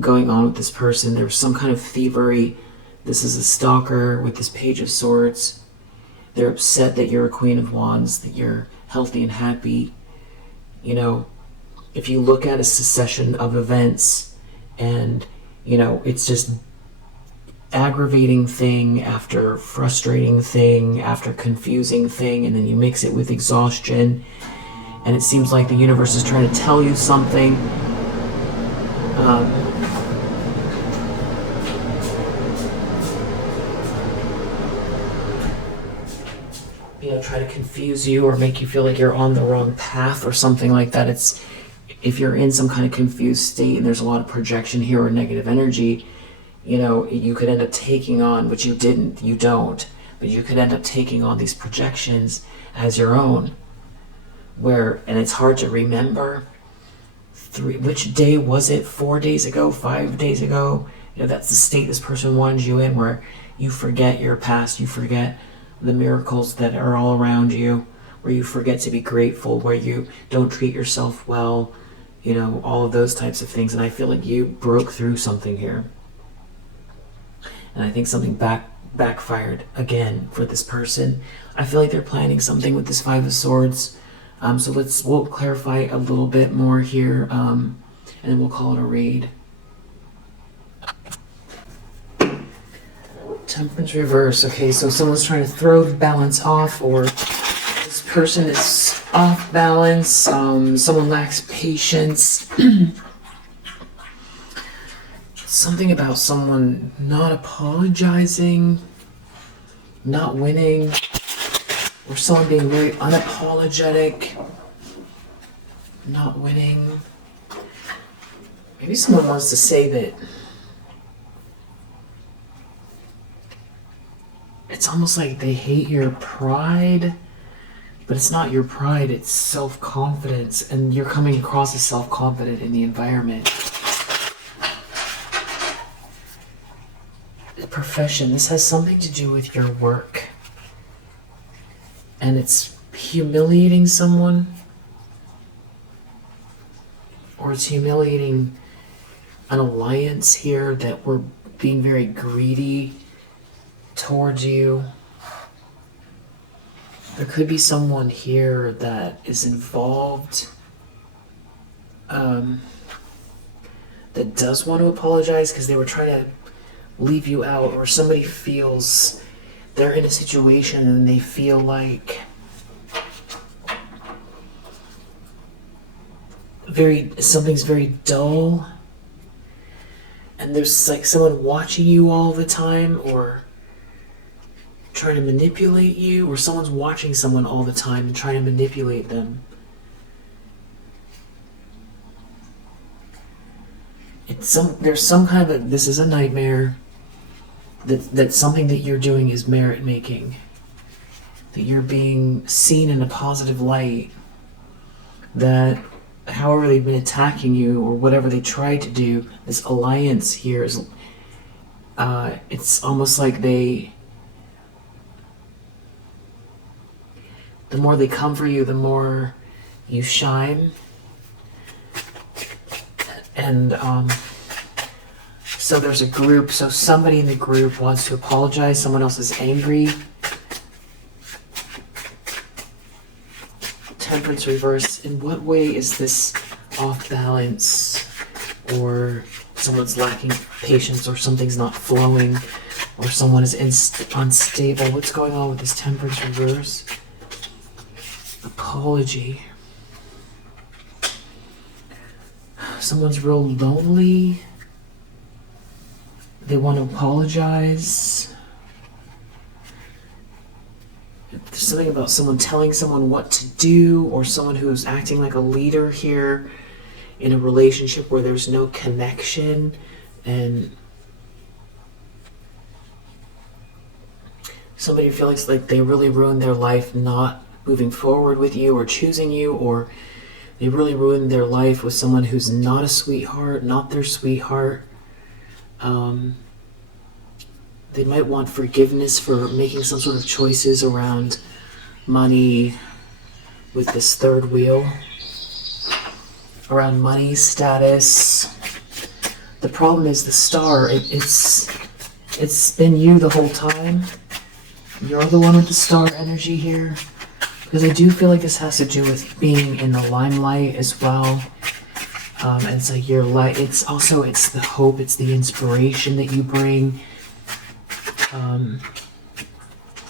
going on with this person. There's some kind of thievery. This is a stalker with this Page of Swords. They're upset that you're a Queen of Wands, that you're healthy and happy. You know, if you look at a succession of events and, you know, it's just aggravating thing after frustrating thing after confusing thing, and then you mix it with exhaustion, and it seems like the universe is trying to tell you something. You know, try to confuse you or make you feel like you're on the wrong path or something like that. It's, if you're in some kind of confused state and there's a lot of projection here or negative energy, you know, you could end up taking on, but you don't, but you could end up taking on these projections as your own, where, and it's hard to remember, which day was it, 4 days ago, 5 days ago, you know, that's the state this person wanted you in, where you forget your past, you forget the miracles that are all around you, where you forget to be grateful, where you don't treat yourself well, you know, all of those types of things. And I feel like you broke through something here. And I think something backfired again for this person. I feel like they're planning something with this Five of Swords. So we'll clarify a little bit more here, and then we'll call it a read. Temperance reverse. Okay, so someone's trying to throw the balance off, or this person is off balance. Someone lacks patience. Something about someone not apologizing, not winning, or someone being very unapologetic, not winning. Maybe someone wants to say that it's almost like they hate your pride, but it's not your pride, it's self-confidence, and you're coming across as self-confident in the environment. Profession. This has something to do with your work, and it's humiliating someone, or it's humiliating an alliance here that we're being very greedy towards you. There could be someone here that is involved that does want to apologize because they were trying to leave you out, or somebody feels they're in a situation and they feel like something's very dull, and there's like someone watching you all the time or trying to manipulate you, or someone's watching someone all the time and trying to manipulate them. There's some kind of this is a nightmare. That something that you're doing is merit making, that you're being seen in a positive light, that however they've been attacking you or whatever they tried to do, this alliance here is it's almost like the more they come for you, the more you shine. And so there's a group, so somebody in the group wants to apologize, someone else is angry. Temperance reverse. In what way is this off balance, or someone's lacking patience, or something's not flowing, or someone is unstable? What's going on with this temperance reverse? Apology. Someone's real lonely. They want to apologize. something about someone telling someone what to do, or someone who's acting like a leader here in a relationship where there's no connection, and somebody feels like they really ruined their life not moving forward with you or choosing you, or they really ruined their life with someone who's not a sweetheart, not their sweetheart. They might want forgiveness for making some sort of choices around money with this third wheel. Around money, status. The problem is the star. It's been you the whole time. You're the one with the star energy here. Because I do feel like this has to do with being in the limelight as well. And it's like your light. It's the hope. It's the inspiration that you bring.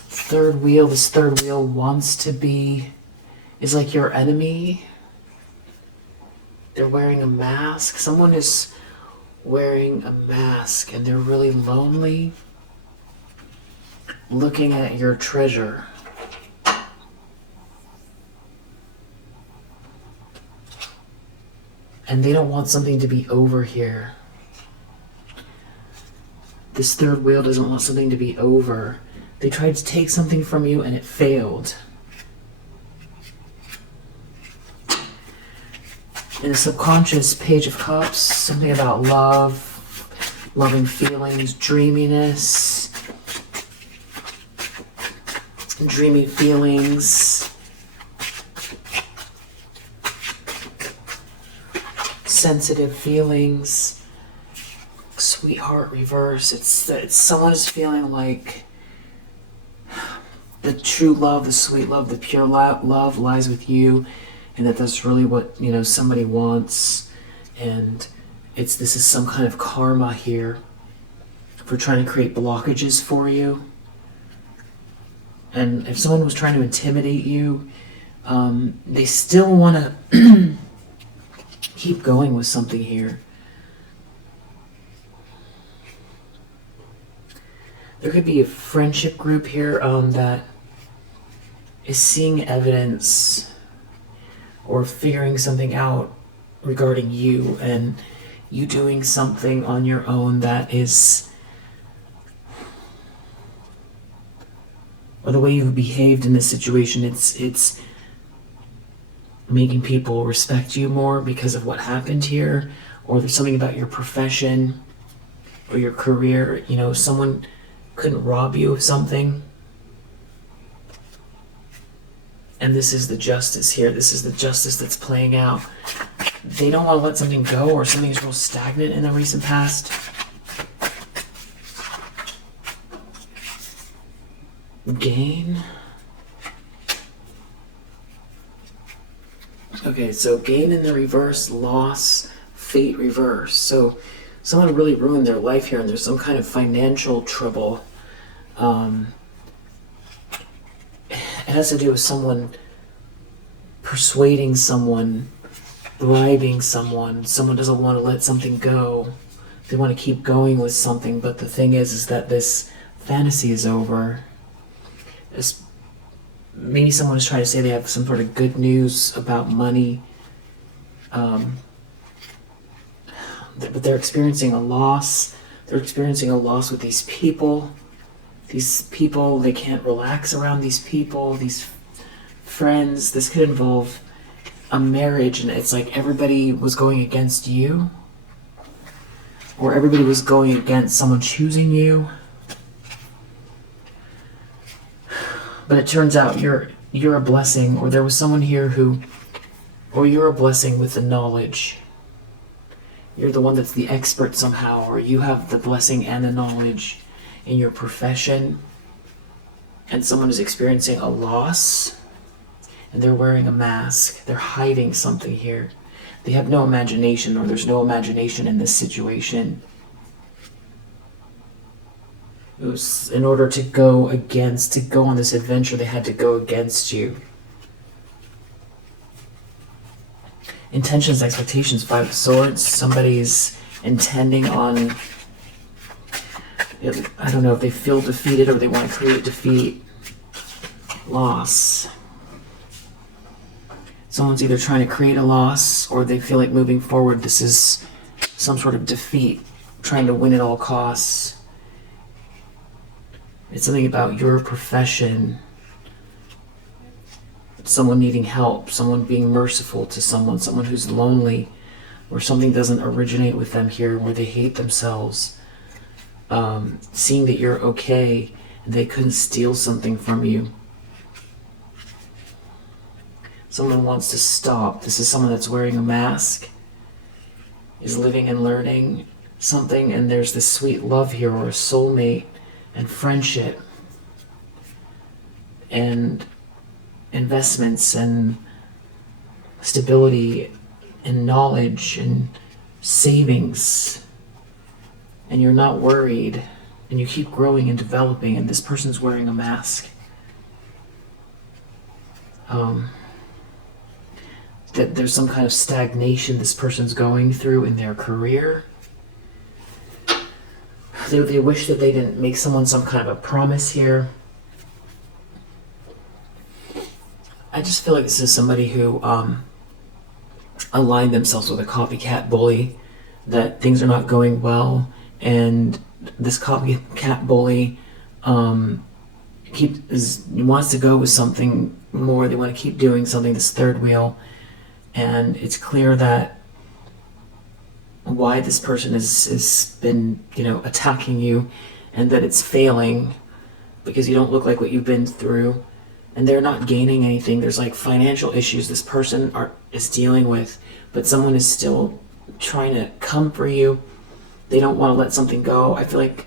Third wheel. This third wheel wants to be. Is like your enemy. They're wearing a mask. Someone is wearing a mask, and they're really lonely. Looking at your treasure. And they don't want something to be over here. This third wheel doesn't want something to be over. They tried to take something from you and it failed. In the subconscious, Page of Cups, something about love, loving feelings, dreaminess, dreamy feelings, sensitive feelings, sweetheart reverse. It's someone is feeling like the true love, the sweet love, the pure love lies with you, and that's really what somebody wants. And this is some kind of karma here for trying to create blockages for you. And if someone was trying to intimidate you, they still want to keep going with something here. There could be a friendship group here that is seeing evidence or figuring something out regarding you, and you doing something on your own that is, or the way you've behaved in this situation, it's making people respect you more because of what happened here, or there's something about your profession or your career. Someone couldn't rob you of something. And this is the justice here. This is the justice that's playing out. They don't want to let something go, or something's real stagnant in the recent past. Gain. Okay, so gain in the reverse, loss, fate reverse. So someone really ruined their life here, and there's some kind of financial trouble. It has to do with someone persuading someone, bribing someone. Someone doesn't want to let something go. They want to keep going with something, but the thing is that this fantasy is over. Maybe someone is trying to say they have some sort of good news about money, but they're experiencing a loss. They're experiencing a loss with these people. These people, they can't relax around these people, these friends. This could involve a marriage, and it's like everybody was going against you, or everybody was going against someone choosing you. But it turns out you're a blessing, or there was someone here or you're a blessing with the knowledge. You're the one that's the expert somehow, or you have the blessing and the knowledge in your profession, and someone is experiencing a loss, and they're wearing a mask. They're hiding something here. They have no imagination, or there's no imagination in this situation. It was in order to go on this adventure, they had to go against you. Intentions, expectations, Five of Swords. Somebody's intending on, I don't know if they feel defeated or they want to create defeat. Loss. Someone's either trying to create a loss or they feel like moving forward, this is some sort of defeat, trying to win at all costs. It's something about your profession, someone needing help, someone being merciful to someone who's lonely, or something doesn't originate with them here, where they hate themselves. Seeing that you're okay and they couldn't steal something from you. Someone wants to stop. This is someone that's wearing a mask, is living and learning something, and there's this sweet love here, or a soulmate, and friendship, and investments, and stability, and knowledge, and savings, and you're not worried, and you keep growing and developing, and this person's wearing a mask. That there's some kind of stagnation this person's going through in their career. They wish that they didn't make someone some kind of a promise here. I just feel like this is somebody who aligned themselves with a copycat bully, that things are not going well, and this copycat bully wants to go with something more. They want to keep doing something, this third wheel. And it's clear that why this person has been, attacking you, and that it's failing because you don't look like what you've been through, and they're not gaining anything. There's like financial issues this person is dealing with, but someone is still trying to come for you. They don't want to let something go. I feel like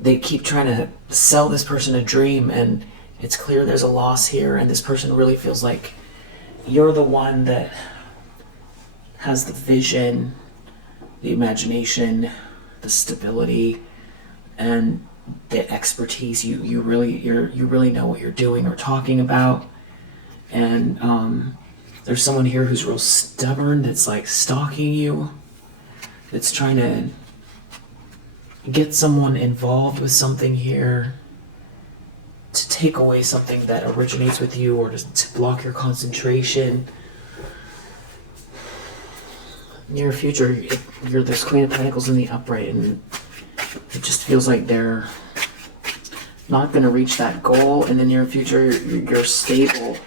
they keep trying to sell this person a dream, and it's clear there's a loss here, and this person really feels like you're the one that has the vision, the imagination, the stability, and the expertise. You really know what you're doing or talking about. And there's someone here who's real stubborn, that's like stalking you, that's trying to get someone involved with something here, to take away something that originates with you, or to block your concentration. Near future, you're this Queen of Pentacles in the upright, and it just feels like they're not going to reach that goal. In the near future, you're stable.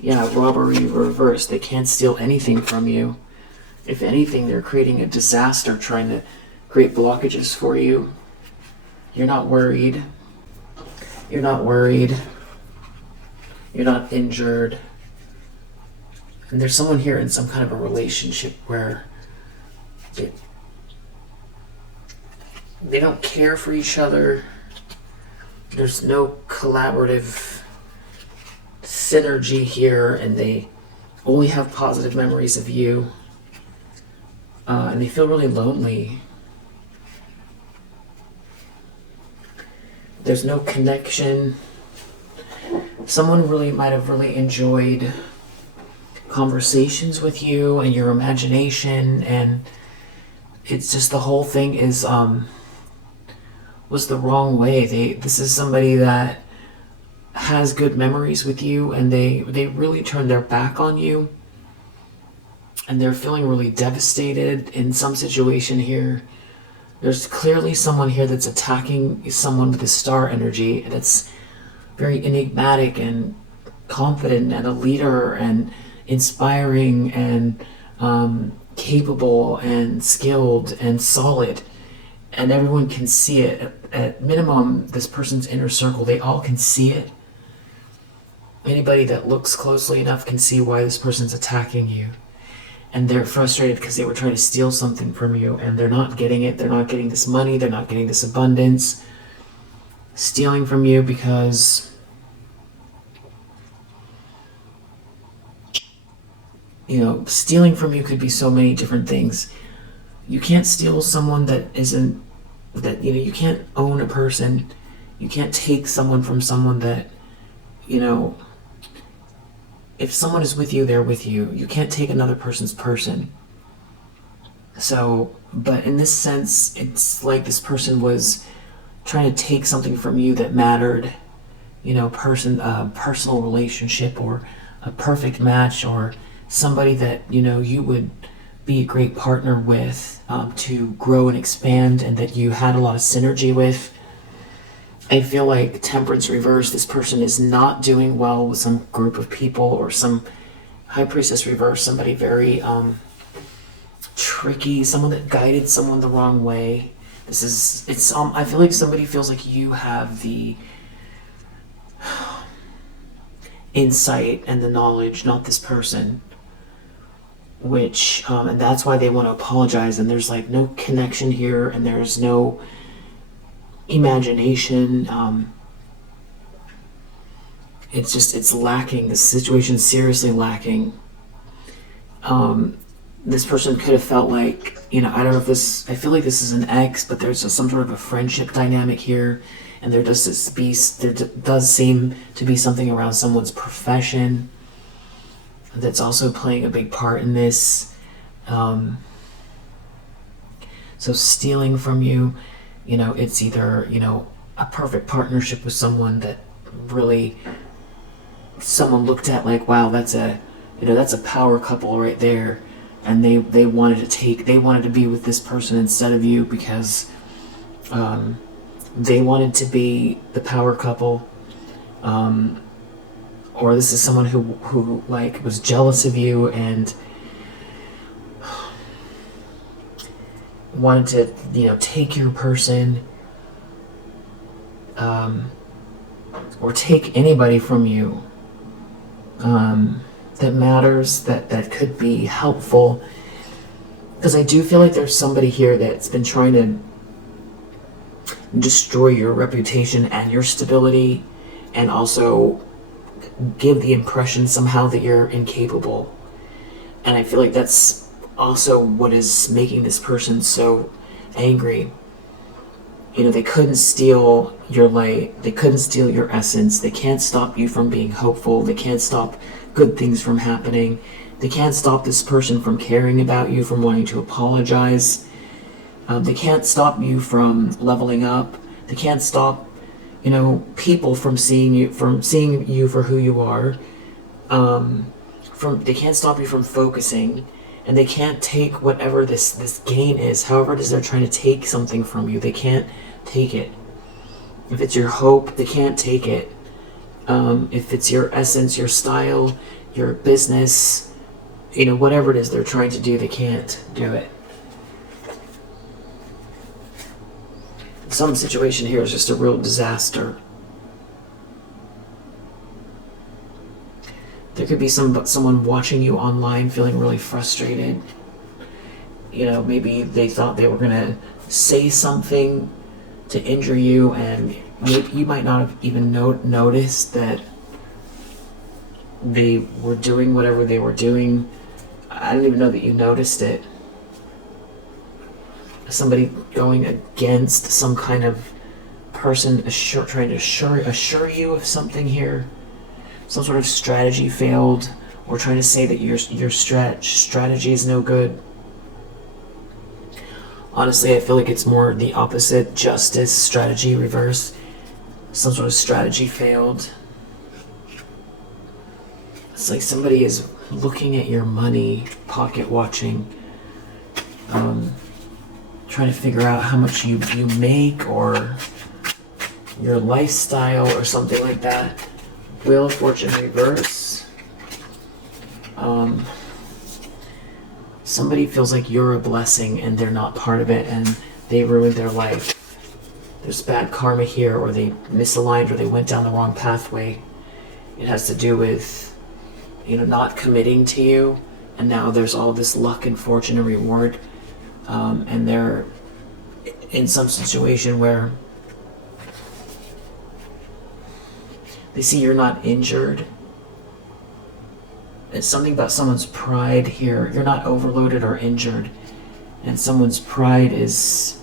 Yeah, robbery reversed. They can't steal anything from you. If anything, they're creating a disaster, trying to create blockages for you. You're not worried. You're not worried. You're not injured. And there's someone here in some kind of a relationship where they don't care for each other. There's no collaborative synergy here, and they only have positive memories of you. And they feel really lonely. There's no connection. Someone might have really enjoyed conversations with you and your imagination, and it's just the whole thing was the wrong way. This is somebody that has good memories with you, and they really turned their back on you, and they're feeling really devastated in some situation here. There's clearly someone here that's attacking someone with a star energy, and it's very enigmatic and confident, and a leader, and inspiring, and capable, and skilled, and solid. And everyone can see it. At minimum, this person's inner circle, they all can see it. Anybody that looks closely enough can see why this person's attacking you. And they're frustrated because they were trying to steal something from you, and they're not getting it. They're not getting this money. They're not getting this abundance. Stealing from you because stealing from you could be so many different things. You can't steal someone you can't own a person. You can't take someone from someone that, if someone is with you, they're with you. You can't take another person's person. So, but in this sense, it's like this person was trying to take something from you that mattered, personal relationship, or a perfect match, or somebody that, you would be a great partner with, to grow and expand, and that you had a lot of synergy with. I feel like Temperance reverse, this person is not doing well with some group of people, or some High Priestess reverse, somebody very tricky, someone that guided someone the wrong way. I feel like somebody feels like you have the insight and the knowledge, not this person, which, and that's why they want to apologize, and there's like no connection here, and there's no imagination. It's lacking. The situation's seriously lacking. This person could have felt like, I don't know if I feel like this is an ex, but there's some sort of a friendship dynamic here, and there does seem to be something around someone's profession that's also playing a big part in this. So stealing from you, it's either, a perfect partnership with someone that really someone looked at like, wow, that's a power couple right there. And they wanted to be with this person instead of you, because they wanted to be the power couple. Or this is someone who like was jealous of you and wanted to, take your person, or take anybody from you, that matters, that could be helpful. Because I do feel like there's somebody here that's been trying to destroy your reputation and your stability, and also give the impression somehow that you're incapable. And I feel like that's also what is making this person so angry. They couldn't steal your light, they couldn't steal your essence, they can't stop you from being hopeful, they can't stop good things from happening, they can't stop this person from caring about you, from wanting to apologize, they can't stop you from leveling up, they can't stop people from seeing you for who you are, they can't stop you from focusing, and they can't take whatever this gain is, however it is they're trying to take something from you, they can't take it. If it's your hope, they can't take it. If it's your essence, your style, your business, whatever it is they're trying to do, they can't do it. Some situation here is just a real disaster. There could be someone watching you online feeling really frustrated. Maybe they thought they were going to say something to injure you, and maybe you might not have even noticed that they were doing whatever they were doing. I don't even know that you noticed it. Somebody going against some kind of person, trying to assure you of something here. Some sort of strategy failed, or trying to say that your strategy is no good. Honestly, I feel like it's more the opposite. Justice, strategy, reverse. Some sort of strategy failed. It's like somebody is looking at your money, pocket watching, trying to figure out how much you make, or your lifestyle, or something like that. Wheel of Fortune reverse. Somebody feels like you're a blessing and they're not part of it, and they ruined their life. There's bad karma here, or they misaligned, or they went down the wrong pathway. It has to do with, not committing to you, and now there's all this luck and fortune and reward, and they're in some situation where they see you're not injured. It's something about someone's pride here. You're not overloaded or injured, and someone's pride is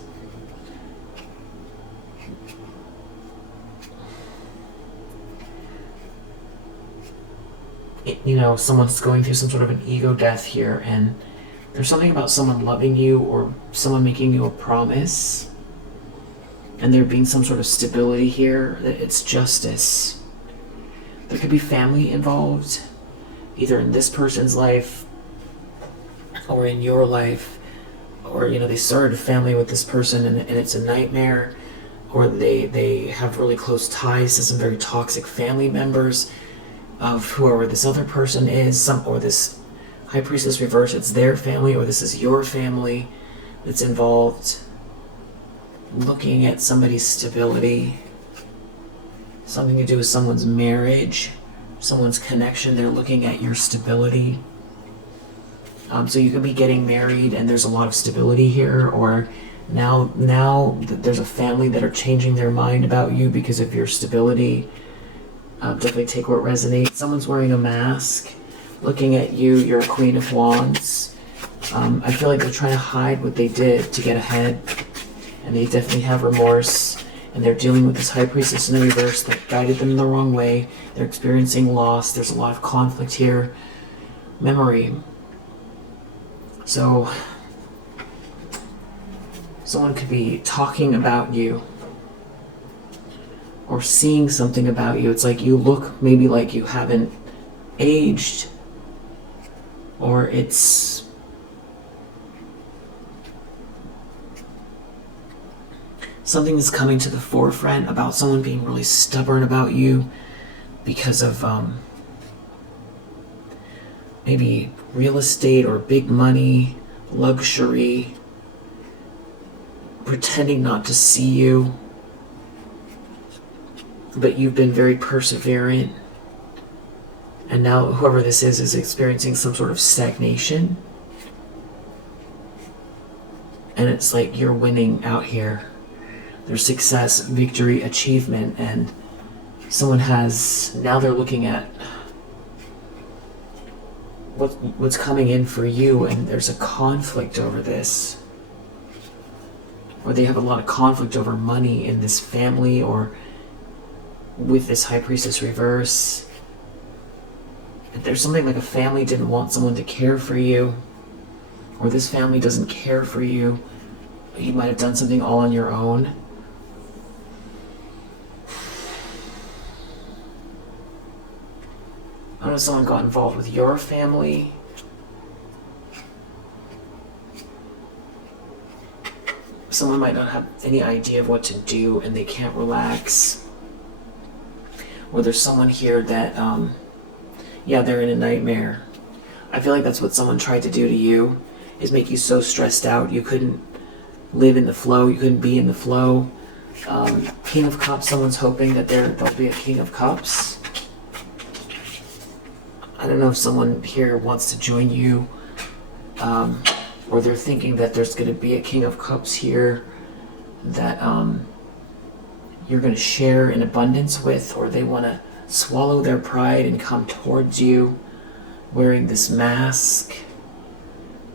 someone's going through some sort of an ego death here, and there's something about someone loving you, or someone making you a promise, and there being some sort of stability here. It's justice. There could be family involved, either in this person's life or in your life, or they started a family with this person and it's a nightmare, or they have really close ties to some very toxic family members of whoever this other person is, or this High Priestess reverse, it's their family, or this is your family that's involved. Looking at somebody's stability, something to do with someone's marriage, someone's connection. They're looking at your stability. So you could be getting married and there's a lot of stability here, or now there's a family that are changing their mind about you because of your stability. Definitely take what resonates. Someone's wearing a mask, looking at you. You're a Queen of Wands. I feel like they're trying to hide what they did to get ahead, and they definitely have remorse, and they're dealing with this High Priestess in the reverse that guided them the wrong way. They're experiencing loss. There's a lot of conflict here. Memory. So someone could be talking about you or seeing something about you. It's like you look maybe like you haven't aged, or it's something that's coming to the forefront about someone being really stubborn about you because of maybe real estate or big money, luxury, pretending not to see you, but you've been very perseverant, and now whoever this is experiencing some sort of stagnation, and it's like you're winning out here. There's success, victory, achievement, and someone has, now they're looking at what's coming in for you, and there's a conflict over this, or they have a lot of conflict over money in this family, or with this High Priestess reverse. There's something like a family didn't want someone to care for you, or this family doesn't care for you. You might have done something all on your own. I don't know if someone got involved with your family. Someone might not have any idea of what to do and they can't relax. Or there's someone here that, they're in a nightmare. I feel like that's what someone tried to do to you, is make you so stressed out you couldn't live in the flow, you couldn't be in the flow. King of Cups, someone's hoping that there'll be a King of Cups. I don't know if someone here wants to join you, or they're thinking that there's going to be a King of Cups here that you're going to share in abundance with, or they want to swallow their pride and come towards you wearing this mask.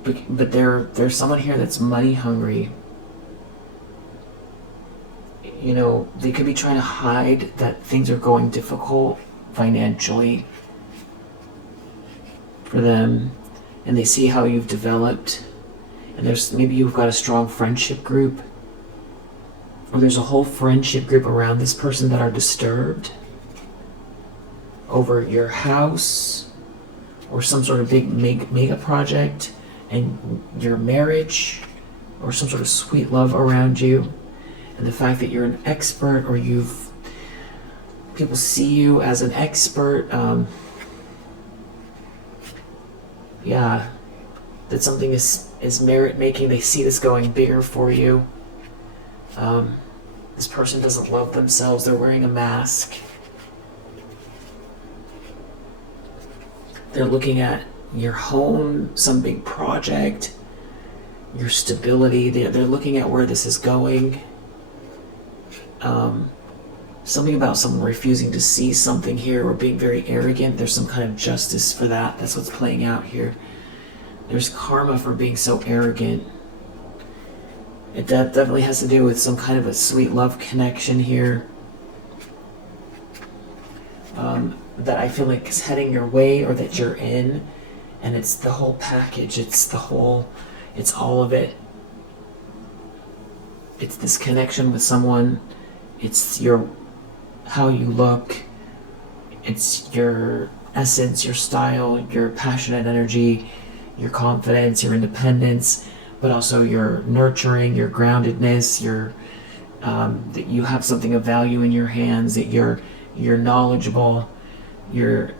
But there's someone here that's money hungry. They could be trying to hide that things are going difficult financially for them, and they see how you've developed, and maybe you've got a strong friendship group, or there's a whole friendship group around this person that are disturbed over your house or some sort of big mega project and your marriage, or some sort of sweet love around you, and the fact that you're an expert, or people see you as an expert. That something is merit making. They see this going bigger for you. This person doesn't love themselves. They're wearing a mask. They're looking at your home, some big project, your stability. They're looking at where this is going. Something about someone refusing to see something here, or being very arrogant. There's some kind of justice for that. That's what's playing out here. There's karma for being so arrogant. It definitely has to do with some kind of a sweet love connection here. That I feel like is heading your way, or that you're in. And it's the whole package. It's all of it. it's this connection with someone. It's your how you look. It's your essence, your style, your passionate energy, your confidence, your independence, but also your nurturing, your groundedness, your that you have something of value in your hands, that you're knowledgeable, you're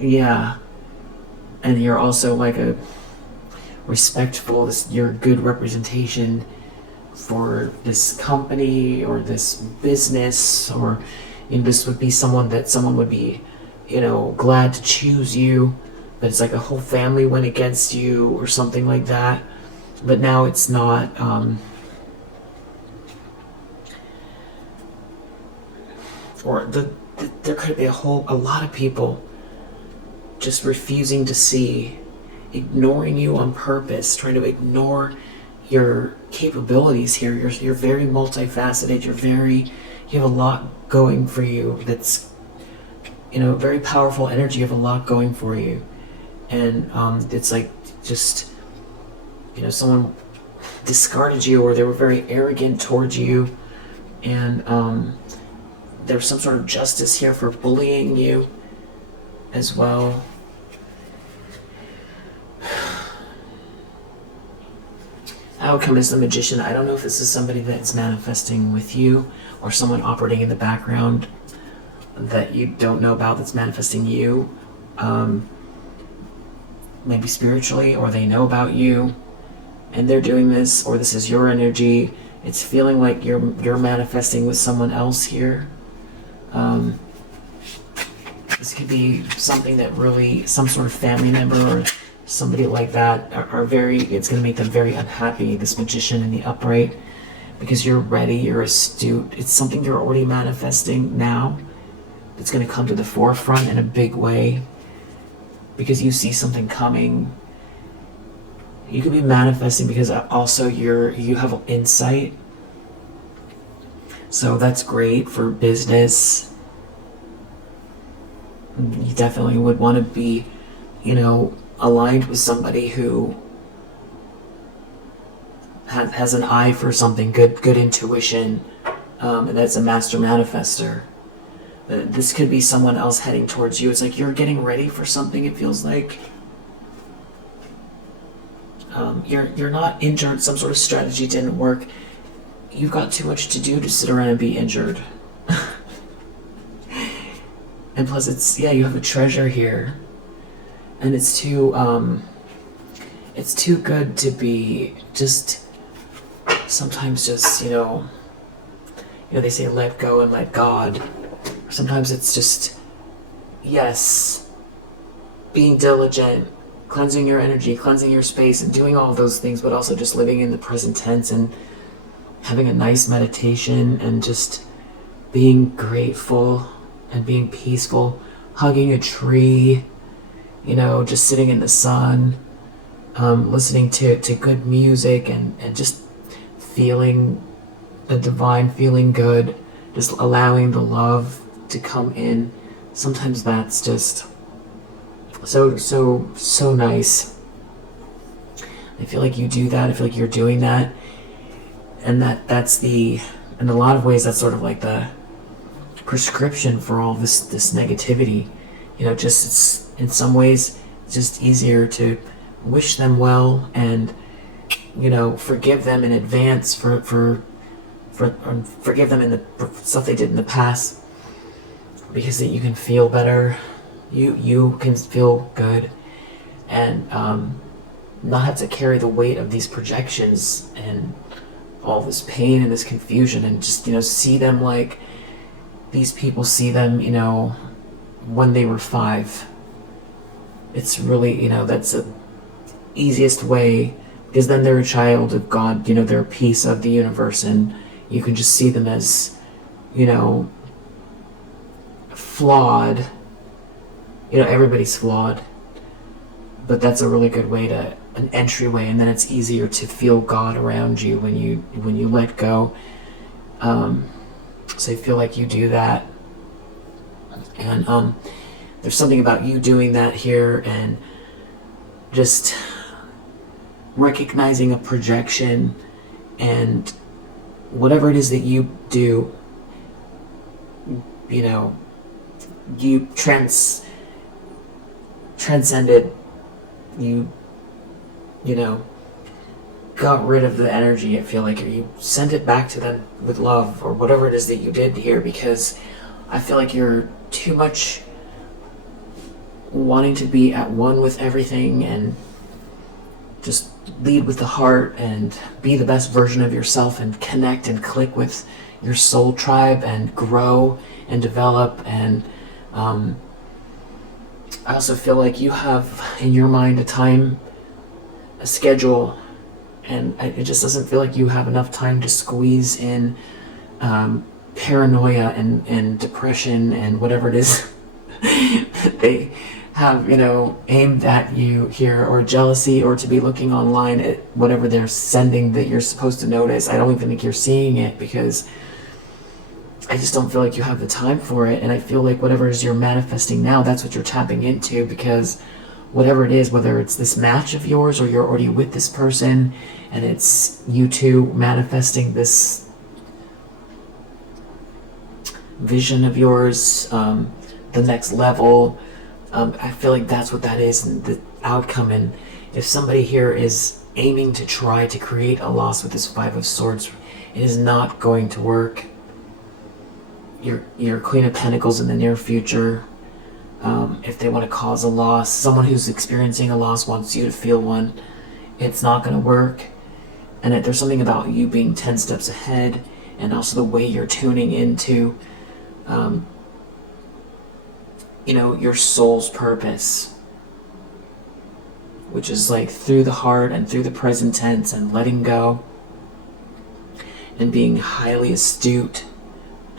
yeah, and you're also like a respectful. You're a good representation for this company or this business, or this would be someone that someone would be, glad to choose you, but it's like a whole family went against you or something like that. But now it's not. There could be a lot of people just refusing to see, ignoring you on purpose, trying to ignore your capabilities here. You're very multifaceted. You have a lot going for you. That's very powerful energy. You have a lot going for you, and it's like just someone discarded you, or they were very arrogant towards you, and there's some sort of justice here for bullying you as well. Outcome is the Magician. I don't know if this is somebody that's manifesting with you, or someone operating in the background that you don't know about that's manifesting you, maybe spiritually, or they know about you and they're doing this, or this is your energy. It's feeling like you're manifesting with someone else here. This could be something that really, some sort of family member or somebody like that it's going to make them very unhappy, this Magician in the upright, because you're ready, you're astute. It's something you're already manifesting now. It's going to come to the forefront in a big way because you see something coming. You could be manifesting because also you have insight. So that's great for business. You definitely would want to be, aligned with somebody who has an eye for something, good intuition, and that's a master manifester. This could be someone else heading towards you. It's like you're getting ready for something, it feels like. You're not injured, some sort of strategy didn't work. You've got too much to do to sit around and be injured. And plus you have a treasure here. And it's too good to be just, sometimes just, they say let go and let God. Sometimes it's just, yes, being diligent, cleansing your energy, cleansing your space, and doing all of those things, but also just living in the present tense and having a nice meditation and just being grateful and being peaceful, hugging a tree, just sitting in the sun, listening to good music and just feeling the divine, feeling good, just allowing the love to come in. Sometimes that's just so nice. I feel like you do that. I feel like you're doing that. And that's in a lot of ways, that's sort of like the prescription for all this negativity. Just it's in some ways just easier to wish them well and forgive them in advance for forgive them in the stuff they did in the past, because that you can feel better, you can feel good, and not have to carry the weight of these projections and all this pain and this confusion, and just see them like these people see them when they were 5. It's really that's the easiest way, because then they're a child of God, they're a piece of the universe, and you can just see them as flawed. Everybody's flawed, but that's a really good way an entryway, and then it's easier to feel God around you when you let go. So I feel like you do that, and there's something about you doing that here, and just recognizing a projection and whatever it is that you do, you know, you transcended, you know, got rid of the energy, I feel like, or you sent it back to them with love, or whatever it is that you did here, because I feel like you're too much wanting to be at one with everything and just lead with the heart and be the best version of yourself and connect and click with your soul tribe and grow and develop. And I also feel like you have in your mind a schedule, and it just doesn't feel like you have enough time to squeeze in paranoia and depression and whatever it is they have, aimed at you here, or jealousy, or to be looking online at whatever they're sending that you're supposed to notice. I don't even think you're seeing it, because I just don't feel like you have the time for it. And I feel like whatever it is you're manifesting now, that's what you're tapping into, because whatever it is, whether it's this match of yours or you're already with this person and it's you two manifesting this vision of yours, the next level, I feel like that's what that is, and the outcome. And if somebody here is aiming to try to create a loss with this Five of Swords, it is not going to work. Your Queen of Pentacles in the near future, if they want to cause a loss, someone who's experiencing a loss wants you to feel one, it's not going to work. And there's something about you being 10 steps ahead, and also the way you're tuning into your soul's purpose, which is like through the heart and through the present tense, and letting go and being highly astute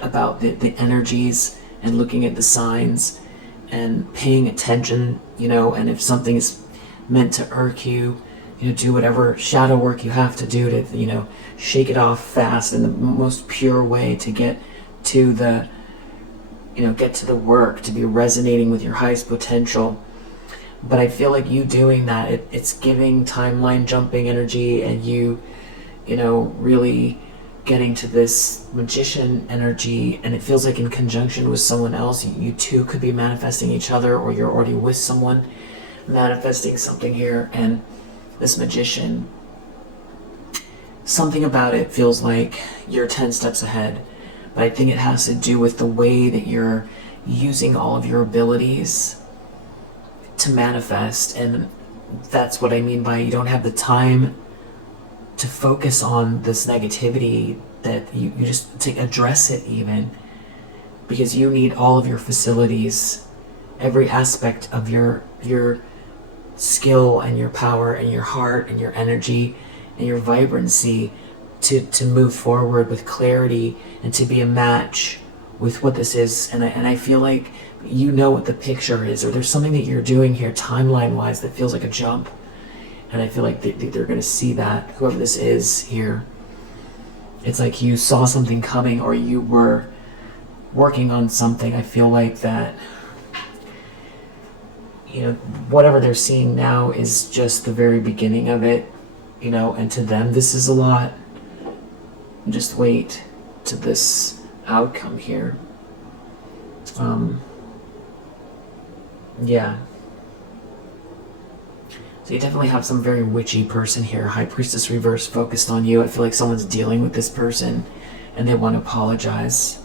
about the energies and looking at the signs and paying attention, and if something is meant to irk you, do whatever shadow work you have to do to, shake it off fast in the most pure way to get to the work, to be resonating with your highest potential. But I feel like you doing that, it's giving timeline jumping energy, and you really getting to this magician energy, and it feels like in conjunction with someone else, you two could be manifesting each other, or you're already with someone manifesting something here. And this magician, something about it feels like you're 10 steps ahead. But I think it has to do with the way that you're using all of your abilities to manifest. And that's what I mean by you don't have the time to focus on this negativity, that you just to address it even, because you need all of your facilities, every aspect of your skill and your power and your heart and your energy and your vibrancy to move forward with clarity and to be a match with what this is. And I feel like what the picture is, or there's something that you're doing here timeline wise that feels like a jump. And I feel like they're going to see that, whoever this is here. It's like you saw something coming, or you were working on something. I feel like that, whatever they're seeing now is just the very beginning of it, and to them this is a lot. Just wait to this outcome here. Yeah. So you definitely have some very witchy person here. High Priestess reverse focused on you. I feel like someone's dealing with this person and they want to apologize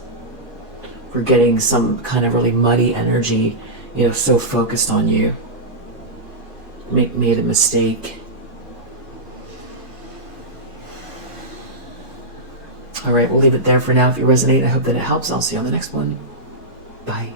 for getting some kind of really muddy energy, so focused on you. Made a mistake. Alright, we'll leave it there for now. If you resonate, I hope that it helps. I'll see you on the next one. Bye.